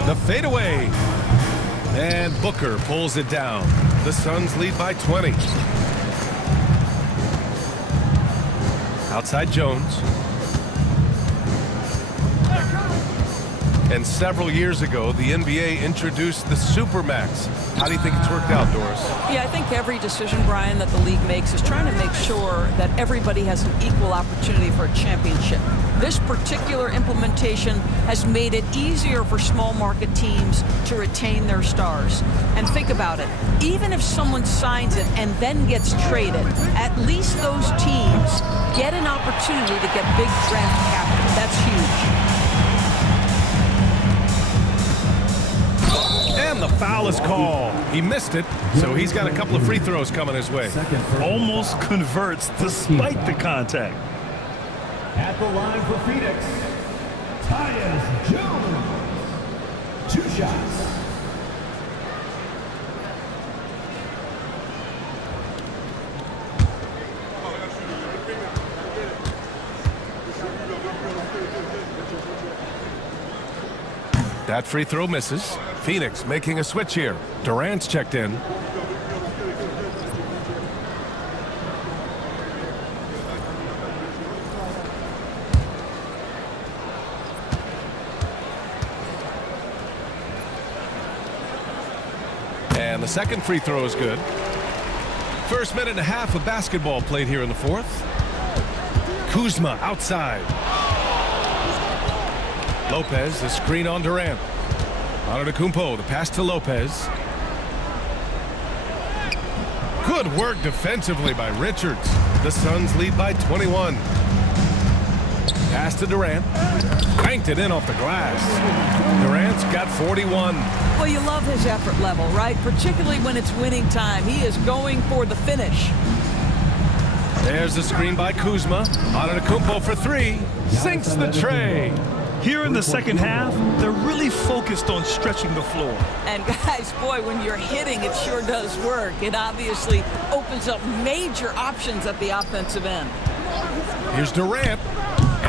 The fadeaway. And Booker pulls it down. The Suns lead by 20. Outside Jones. And several years ago, the NBA introduced the Supermax. How do you think it's worked out, Doris? Yeah, I think every decision, Brian, that the league makes is trying to make sure that everybody has an equal opportunity for a championship. This particular implementation has made it easier for small market teams to retain their stars. And think about it. Even if someone signs it and then gets traded, at least those teams get an opportunity to get big draft capital. That's huge. And the foul is called. He missed it, so he's got a couple of free throws coming his way. Almost converts despite the contact. At the line for Phoenix, Tyus Jones. 2 shots. That free throw misses. Phoenix making a switch here. Durant's checked in. And the second free throw is good. First minute and a half of basketball played here in the fourth. Kuzma outside. Lopez, the screen on Durant. Antetokounmpo, the pass to Lopez. Good work defensively by Richards. The Suns lead by 21. Pass to Durant. Banked it in off the glass. Durant's got 41. Well, you love his effort level, right? Particularly when it's winning time. He is going for the finish. There's the screen by Kuzma. Antetokounmpo for three. Sinks the tray. Here in the second half, they're really focused on stretching the floor. And guys, boy, when you're hitting, it sure does work. It obviously opens up major options at the offensive end. Here's Durant,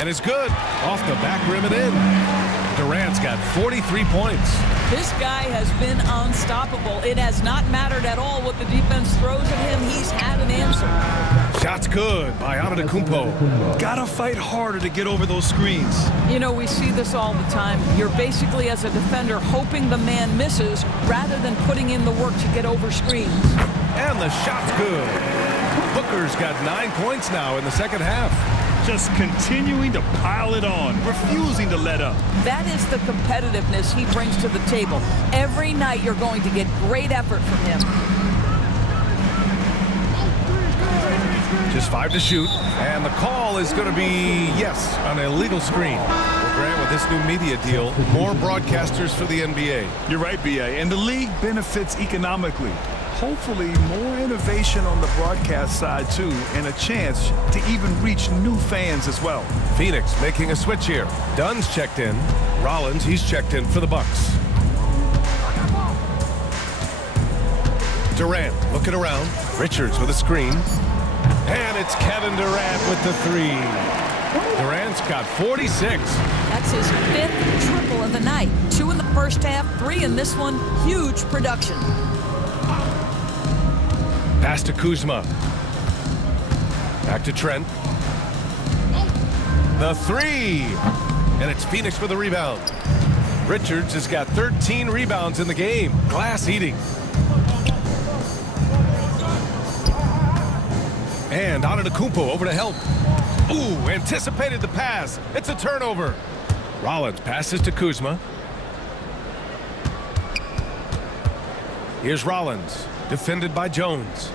and it's good. Off the back rim and in. Durant's got 43 points. This guy has been unstoppable. It has not mattered at all what the defense throws at him. He's had an answer. Shot's good by Antetokounmpo. Gotta fight harder to get over those screens. You know, we see this all the time. You're basically, as a defender, hoping the man misses rather than putting in the work to get over screens. And the shot's good. Booker's got 9 points now in the second half. Just continuing to pile it on, refusing to let up. That is the competitiveness he brings to the table. Every night you're going to get great effort from him. Just 5 to shoot, and the call is going to be, yes, an illegal screen. Well, Grant, with this new media deal, more broadcasters for the NBA. You're right, B.A., and the league benefits economically. Hopefully, more innovation on the broadcast side, too, and a chance to even reach new fans as well. Phoenix making a switch here. Dunn's checked in. Rollins, he's checked in for the Bucks. Durant looking around. Richards with a screen. And it's Kevin Durant with the three. Durant's got 46. That's his 5th triple of the night. 2 in the first half, 3 in this one. Huge production. Pass to Kuzma. Back to Trent. The three. And it's Phoenix with the rebound. Richards has got 13 rebounds in the game. Glass eating. And Antetokounmpo over to help. Ooh, anticipated the pass. It's a turnover. Rollins passes to Kuzma. Here's Rollins. Defended by Jones.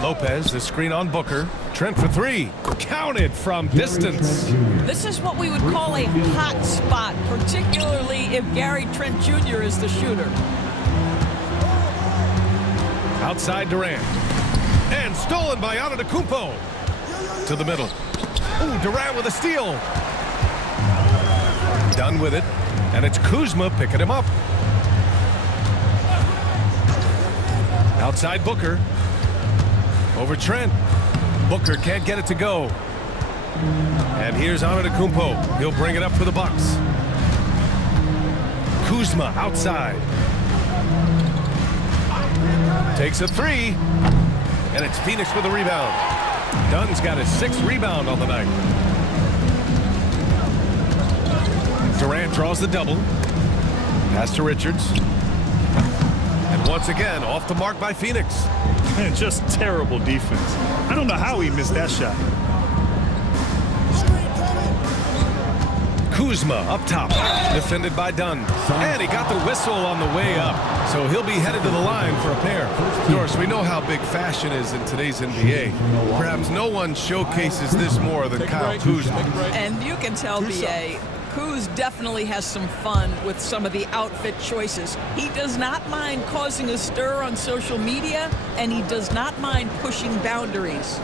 Lopez, the screen on Booker. Trent for three. Counted from distance. This is what we would call a hot spot, particularly if Gary Trent Jr. is the shooter. Outside Durant. And stolen by Antetokounmpo. To the middle. Ooh, Durant with a steal. Done with it. And it's Kuzma picking him up. Outside Booker. Over Trent. Booker can't get it to go. And here's Antetokounmpo. He'll bring it up for the Bucks. Kuzma outside. Takes a three. And it's Phoenix with a rebound. Dunn's got his 6th rebound on the night. Durant draws the double. Pass to Richards. And once again, off the mark by Phoenix. Just terrible defense. I don't know how he missed that shot. Kuzma up top, defended by Dunn. And he got the whistle on the way up, so he'll be headed to the line for a pair. Of course, we know how big fashion is in today's NBA. Perhaps no one showcases this more than Kyle Kuzma. And you can tell, B.A., Kuz definitely has some fun with some of the outfit choices. He does not mind causing a stir on social media, and he does not mind pushing boundaries.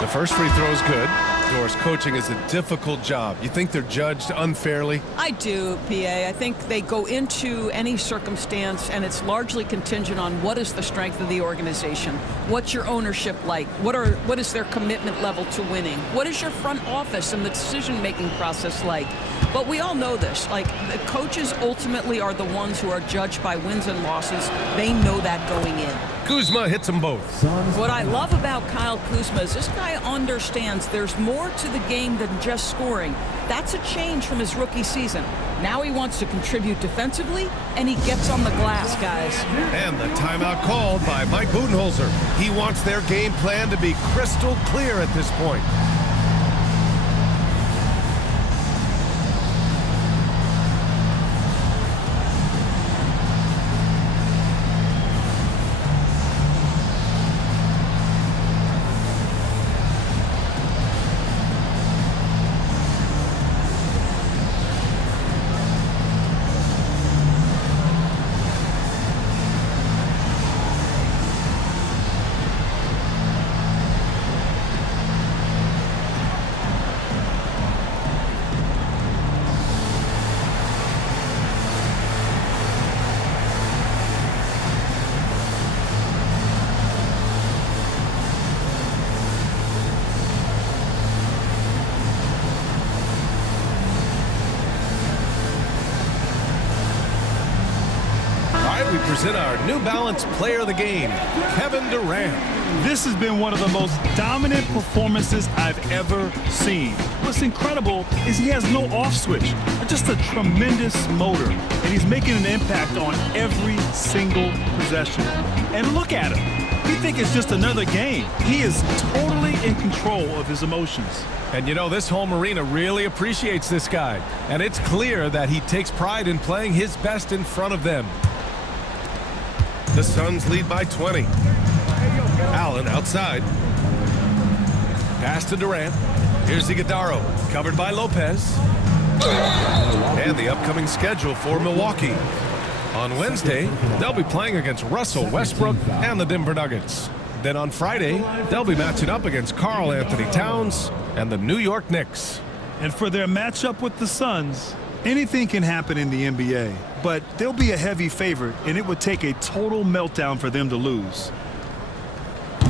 The first free throw is good. Doris, coaching is a difficult job. You think they're judged unfairly? I do, P.A. I think they go into any circumstance, and it's largely contingent on what is the strength of the organization. What's your ownership like? What is their commitment level to winning? What is your front office and the decision-making process like? But we all know this. Like, the coaches ultimately are the ones who are judged by wins and losses. They know that going in. Kuzma hits them both. What I love about Kyle Kuzma is this guy understands there's more to the game than just scoring. That's a change from his rookie season. Now he wants to contribute defensively, and he gets on the glass, guys. And the timeout called by Mike Budenholzer. He wants their game plan to be crystal clear at this point. brings in our New Balance player of the game, Kevin Durant. This has been one of the most dominant performances I've ever seen. What's incredible is he has no off switch, just a tremendous motor, and he's making an impact on every single possession. And look at him. You think it's just another game. He is totally in control of his emotions. And you know, this home arena really appreciates this guy. And it's clear that he takes pride in playing his best in front of them. The Suns lead by 20. Allen outside. Pass to Durant. Here's Iguodala, covered by Lopez. And the upcoming schedule for Milwaukee. On Wednesday, they'll be playing against Russell Westbrook and the Denver Nuggets. Then on Friday, they'll be matching up against Karl Anthony Towns and the New York Knicks. And for their matchup with the Suns, anything can happen in the NBA, but they'll be a heavy favorite, and it would take a total meltdown for them to lose.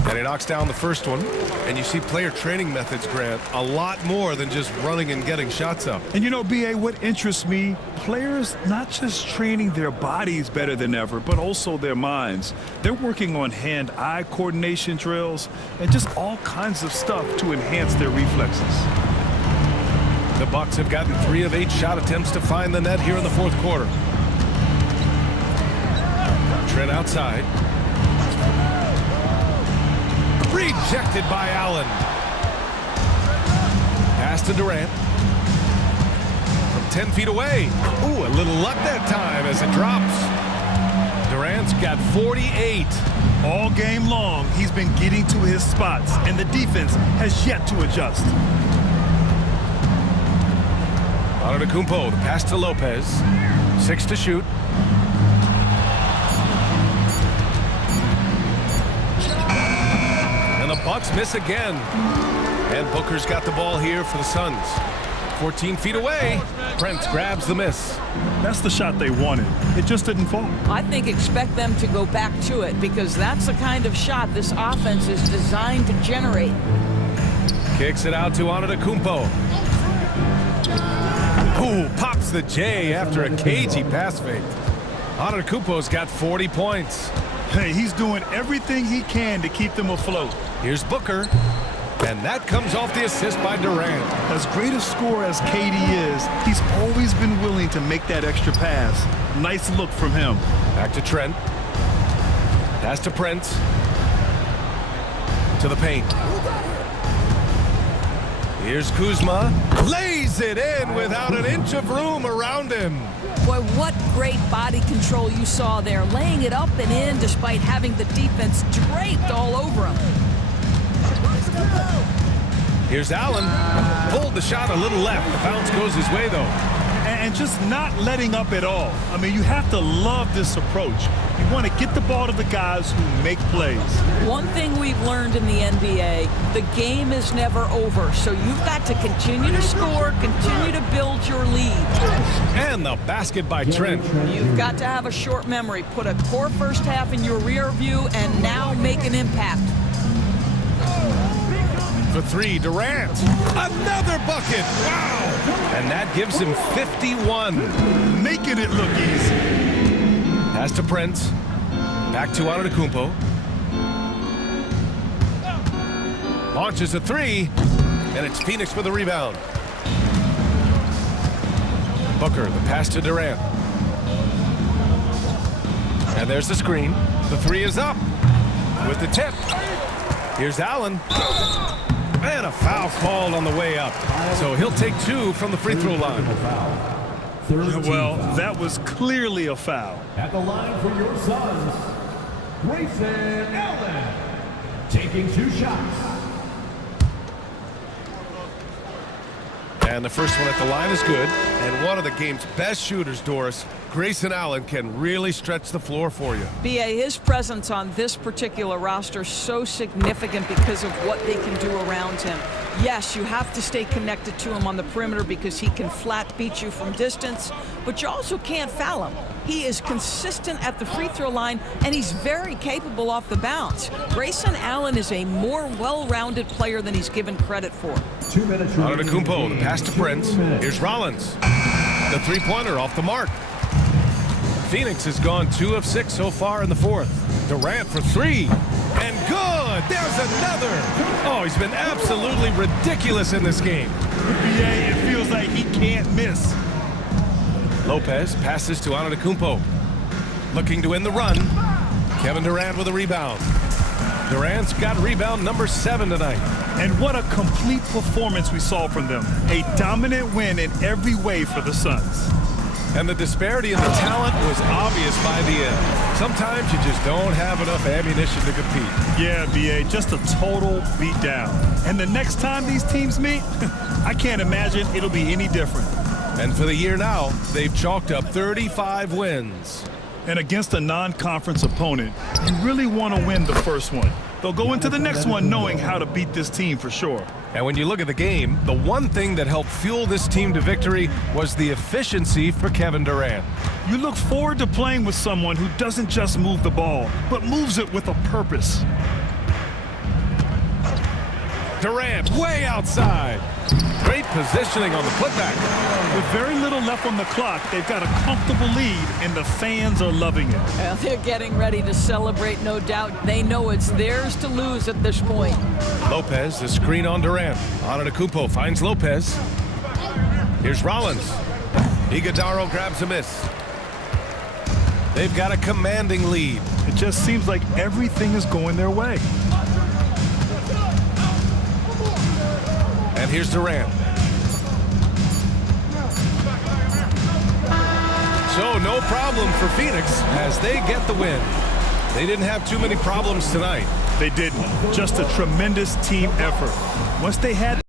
And he knocks down the first one. And you see player training methods, Grant, a lot more than just running and getting shots up. And you know, B.A., what interests me, players not just training their bodies better than ever, but also their minds. They're working on hand-eye coordination drills and just all kinds of stuff to enhance their reflexes. The Bucks have gotten 3 of 8 shot attempts to find the net here in the fourth quarter. Trent outside. Rejected by Allen. Pass to Durant. From 10 feet away. Ooh, a little luck that time as it drops. Durant's got 48. All game long, he's been getting to his spots, and the defense has yet to adjust. Antetokounmpo, the pass to Lopez. 6 to shoot. Bucks miss again. And Booker's got the ball here for the Suns. 14 feet away. Prince grabs the miss. That's the shot they wanted. It just didn't fall. I think expect them to go back to it because that's the kind of shot this offense is designed to generate. Kicks it out to Antetokounmpo. Ooh, pops the J after a cagey pass fake. Antetokounmpo's got 40 points. Hey, he's doing everything he can to keep them afloat. Here's Booker, and that comes off the assist by Durant. As great a scorer as KD is, he's always been willing to make that extra pass. Nice look from him. Back to Trent. Pass to Prince. To the paint. Here's Kuzma. Lays it in without an inch of room around him. Boy, what great body control you saw there, laying it up and in despite having the defense draped all over him. Here's Allen. Pulled the shot a little left. The bounce goes his way, though. And just not letting up at all. I mean, you have to love this approach. You want to get the ball to the guys who make plays. One thing we've learned in the NBA, the game is never over. So you've got to continue to score, continue to build your lead. And the basket by Trent. You've got to have a short memory. Put a core first half in your rear view and now make an impact. For 3, Durant. Another bucket. Wow. And that gives him 51. Making it look easy. Pass to Prince. Back to Antetokounmpo. Launches a 3. And it's Phoenix with the rebound. Booker, the pass to Durant. And there's the screen. The 3 is up. With the tip. Here's Allen. And a foul called on the way up. So he'll take 2 from the free throw line. Well, that was clearly a foul. At the line for your Suns, Grayson Allen, taking 2 shots. And the first one at the line is good. And one of the game's best shooters, Doris. Grayson Allen can really stretch the floor for you. B.A., his presence on this particular roster is so significant because of what they can do around him. Yes, you have to stay connected to him on the perimeter because he can flat beat you from distance, but you also can't foul him. He is consistent at the free throw line, and he's very capable off the bounce. Grayson Allen is a more well-rounded player than he's given credit for. 2 minutes. Antetokounmpo, the pass to Prince. Here's Rollins. The three-pointer off the mark. Phoenix has gone 2 of 6 so far in the fourth. Durant for 3. And good! There's another! Oh, he's been absolutely ridiculous in this game. BA, it feels like he can't miss. Lopez passes to Antetokounmpo. Looking to win the run. Kevin Durant with a rebound. Durant's got rebound number 7 tonight. And what a complete performance we saw from them. A dominant win in every way for the Suns. And the disparity in the talent was obvious by the end. Sometimes you just don't have enough ammunition to compete. Yeah, BA, just a total beatdown. And the next time these teams meet, I can't imagine it'll be any different. And for the year now, they've chalked up 35 wins. And against a non-conference opponent, you really want to win the first one. They'll go into the next one knowing how to beat this team for sure. And when you look at the game, the one thing that helped fuel this team to victory was the efficiency for Kevin Durant. You look forward to playing with someone who doesn't just move the ball, but moves it with a purpose. Durant way outside. Great positioning on the putback. With very little left on the clock, they've got a comfortable lead, and the fans are loving it. Well, they're getting ready to celebrate, no doubt. They know it's theirs to lose at this point. Lopez, the screen on Durant. Antetokounmpo finds Lopez. Here's Rollins. Iguodala grabs a miss. They've got a commanding lead. It just seems like everything is going their way. And here's Durant. So no problem for Phoenix as they get the win. They didn't have too many problems tonight. They didn't. Just a tremendous team effort. Once they had